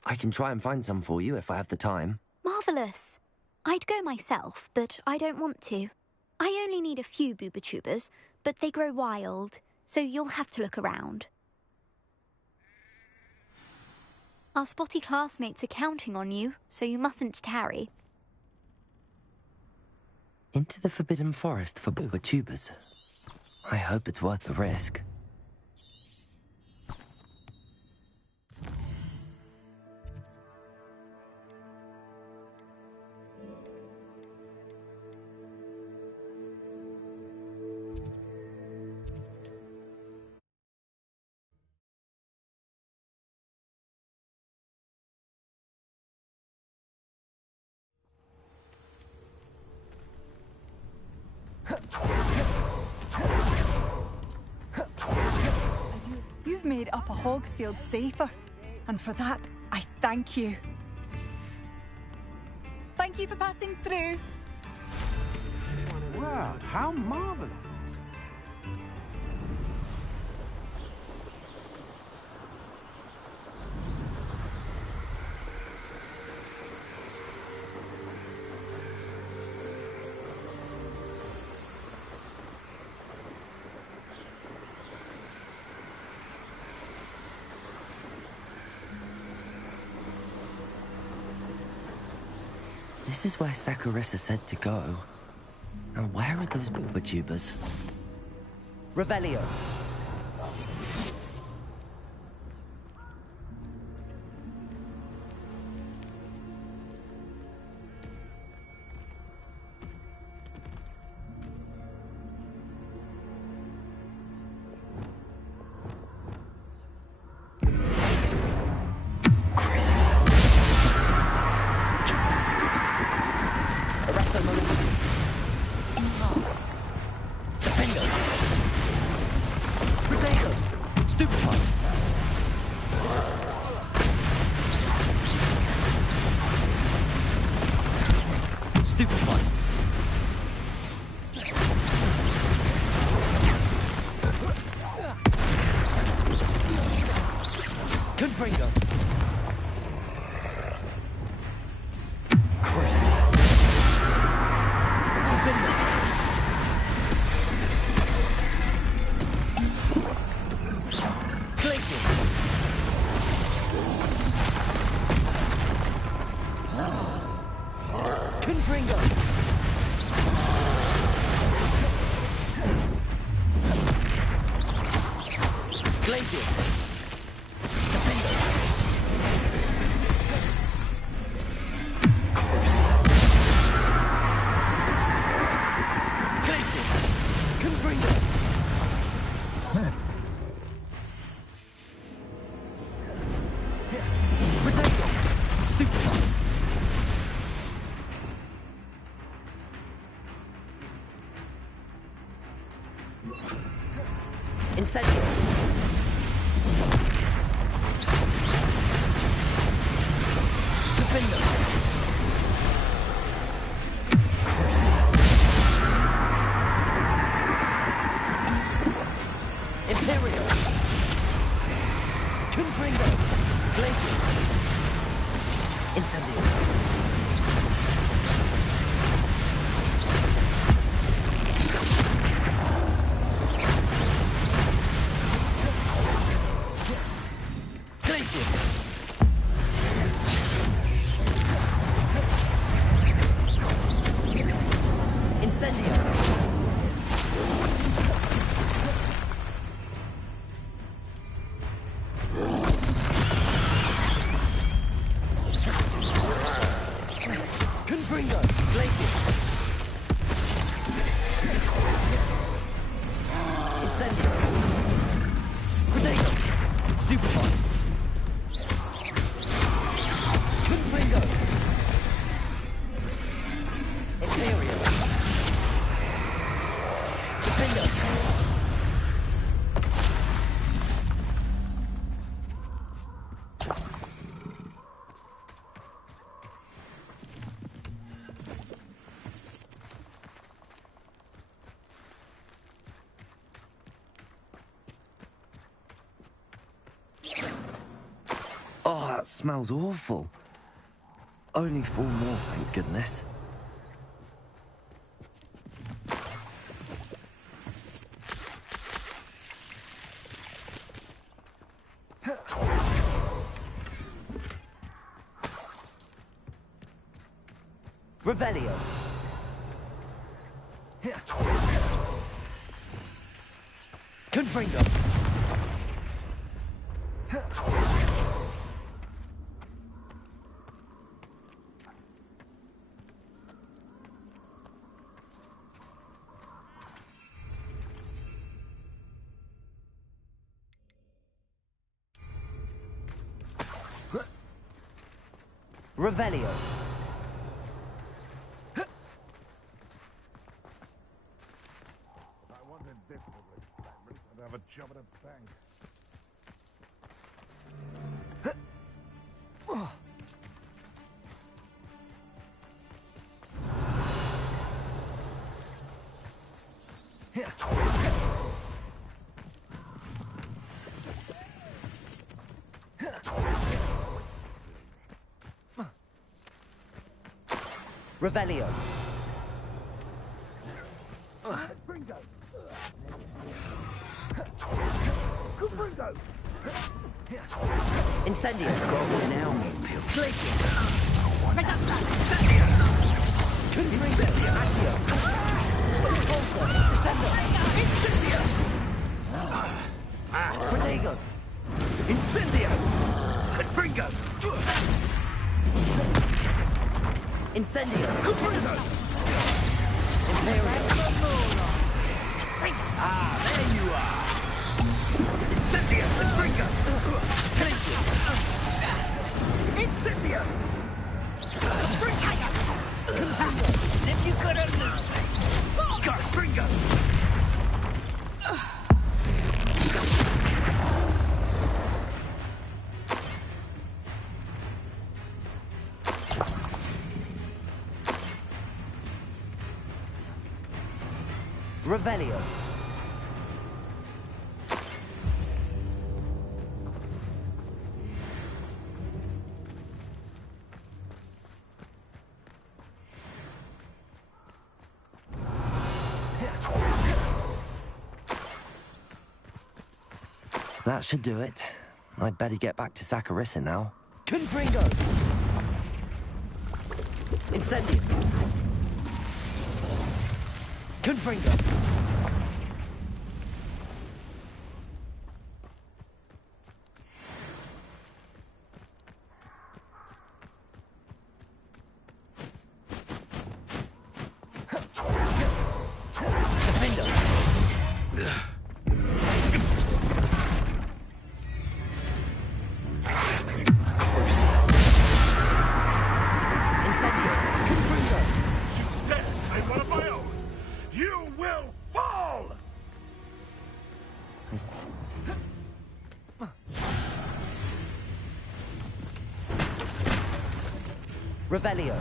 I can try and find some for you if I have the time. Marvellous. I'd go myself, but I don't want to. I only need a few boobatubers, but they grow wild, so you'll have to look around. Our spotty classmates are counting on you, so you mustn't tarry. Into the Forbidden Forest for boobatubers. I hope it's worth the risk. You've made Upper Hogsfield safer, and for that, I thank you. Thank you for passing through. Well, how marvelous. This is where Saccharissa said to go. Now where are those boobatubers? Revelio. Incendio. Defender. Imperial. Confringo. Glaciers. Incendio. Oh, that smells awful. Only 4 more, thank goodness. Revelio. Confringo. Revelio. I wanted this to have a job at a bank. Revelio. Incendio. Go now. Glacier. Confringo. Accio. Repulsor. Descendo. Incendio. Protego. Incendio! Confringo! Incendio. Confringo! Ah, there you are. Incendio! Confringo! Glacier. Incendio! If you could have... Confringo! Revelio. That should do it. I'd better get back to Saccharissa now. Confringo. Incendio. Confringo. Revelio.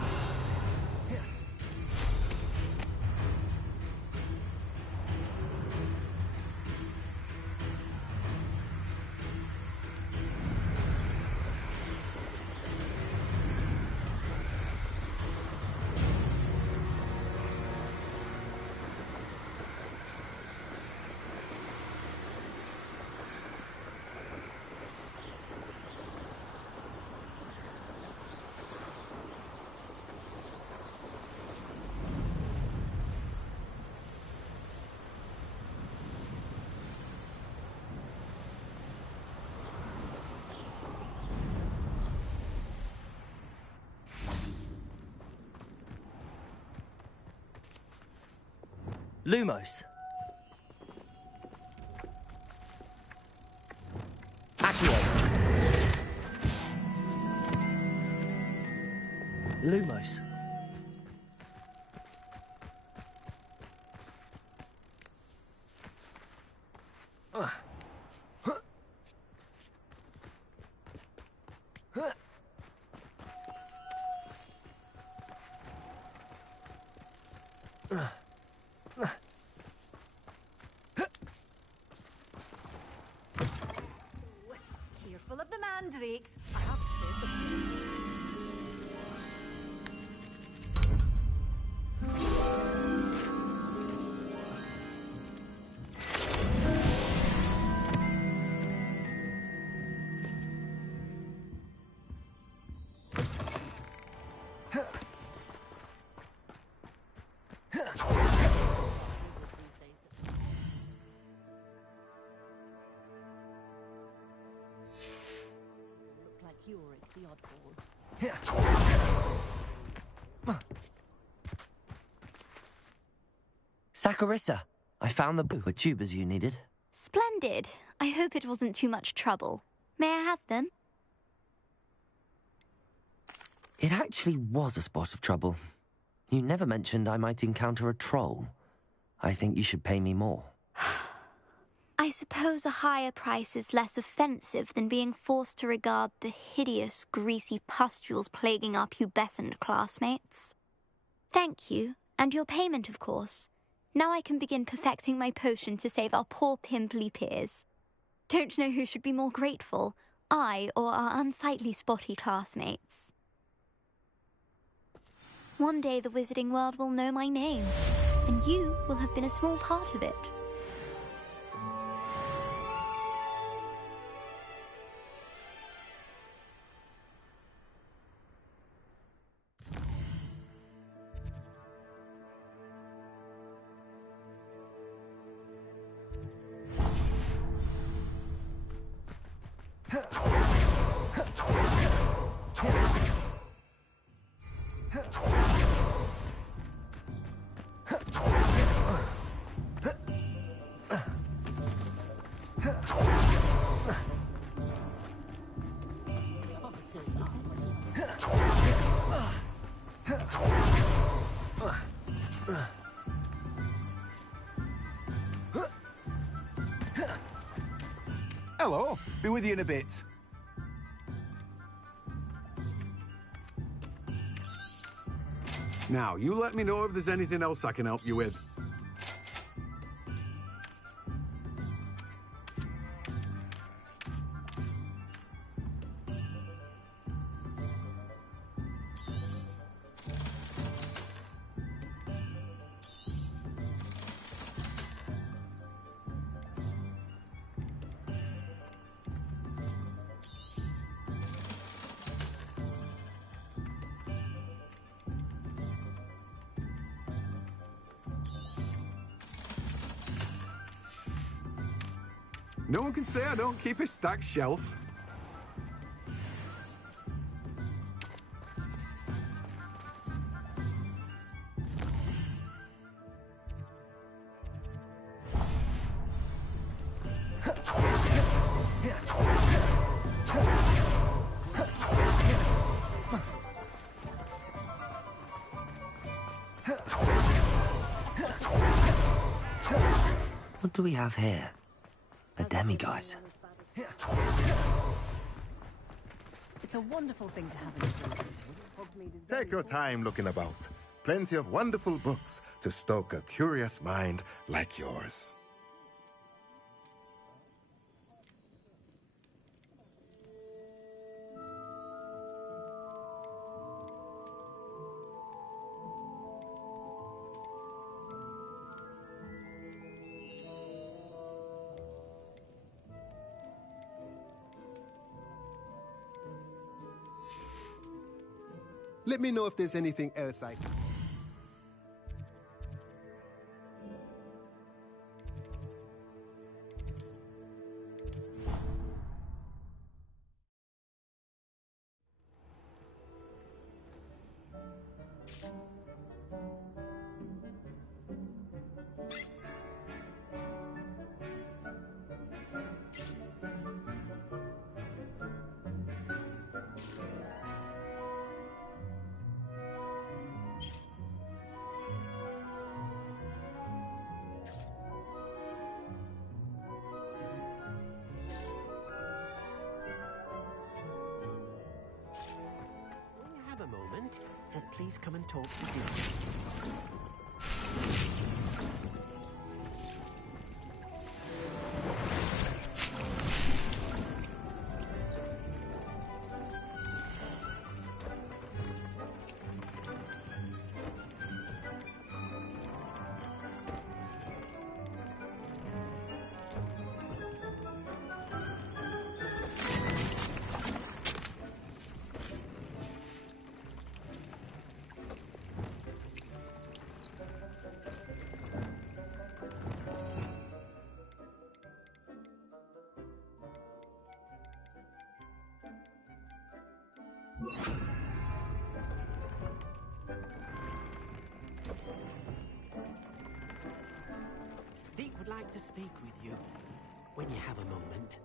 Lumos. Accio. Lumos. Careful of the mandrakes. I have to say Cure it, the oddball. Saccharissa, I found the tubers you needed. Splendid. I hope it wasn't too much trouble. May I have them? It actually was a spot of trouble. You never mentioned I might encounter a troll. I think you should pay me more. I suppose a higher price is less offensive than being forced to regard the hideous, greasy pustules plaguing our pubescent classmates. Thank you, and your payment, of course. Now I can begin perfecting my potion to save our poor pimply peers. Don't know who should be more grateful, I or our unsightly spotty classmates. One day the wizarding world will know my name, and you will have been a small part of it. Hello, be with you in a bit. Now, you let me know if there's anything else I can help you with. No one can say I don't keep a stacked shelf. What do we have here? A demiguise. It's a wonderful thing to have in the Take your time looking about. Plenty of wonderful books to stoke a curious mind like yours. Let me know if there's anything else I can... Please come and talk to me. Deke would like to speak with you when you have a moment.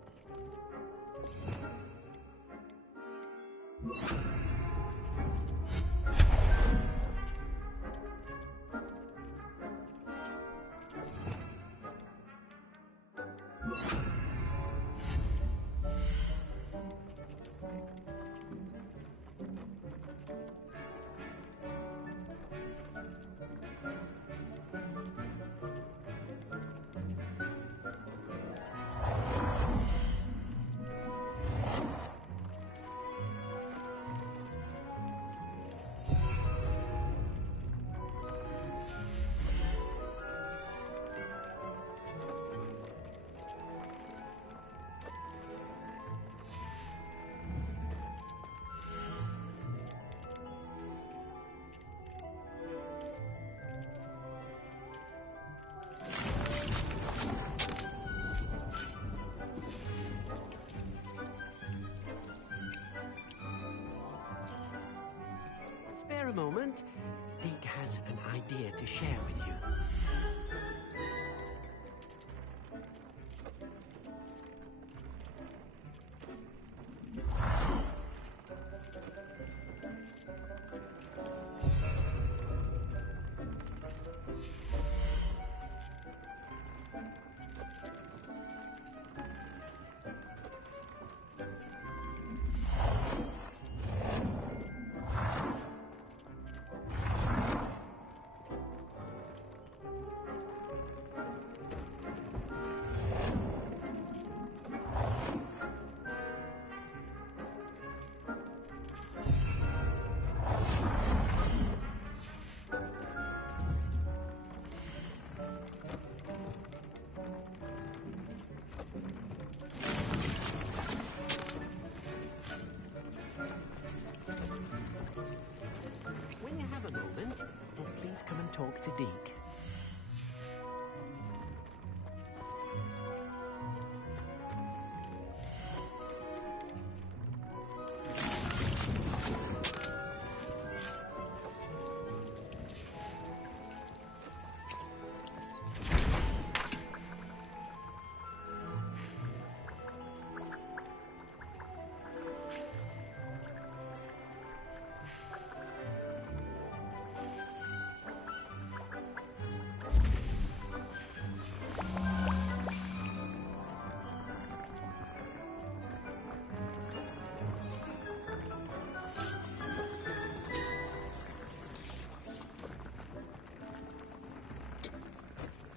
Spare a moment. Deke has an idea to share with you. When you have a moment, then please come and talk to Deke.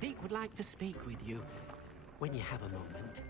Deke would like to speak with you when you have a moment.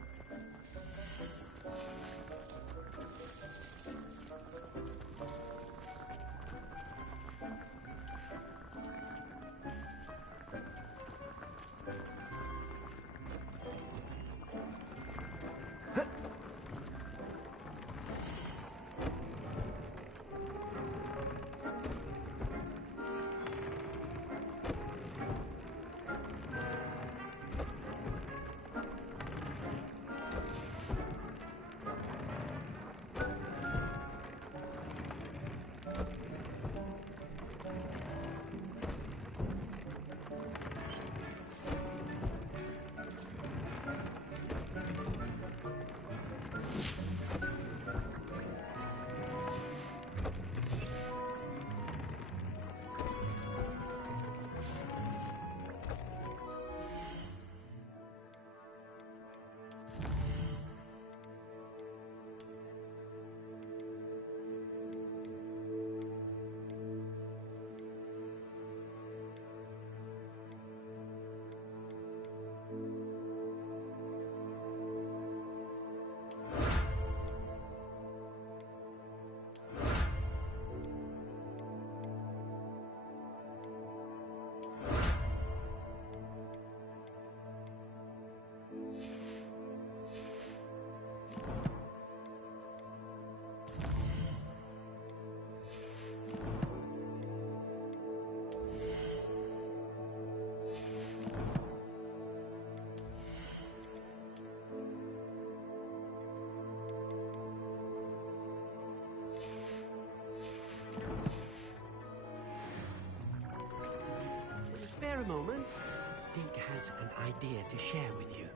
moment? Deke has an idea to share with you.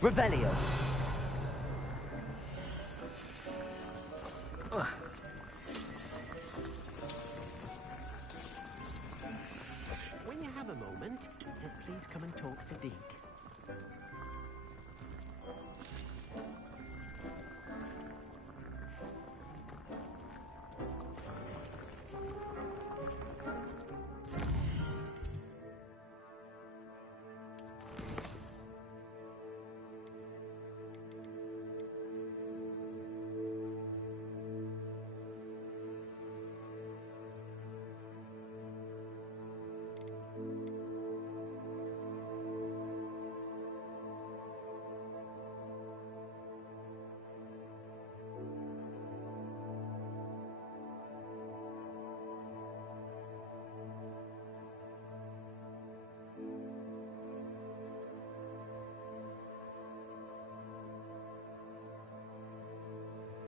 Revelio. When you have a moment, please come and talk to Deke.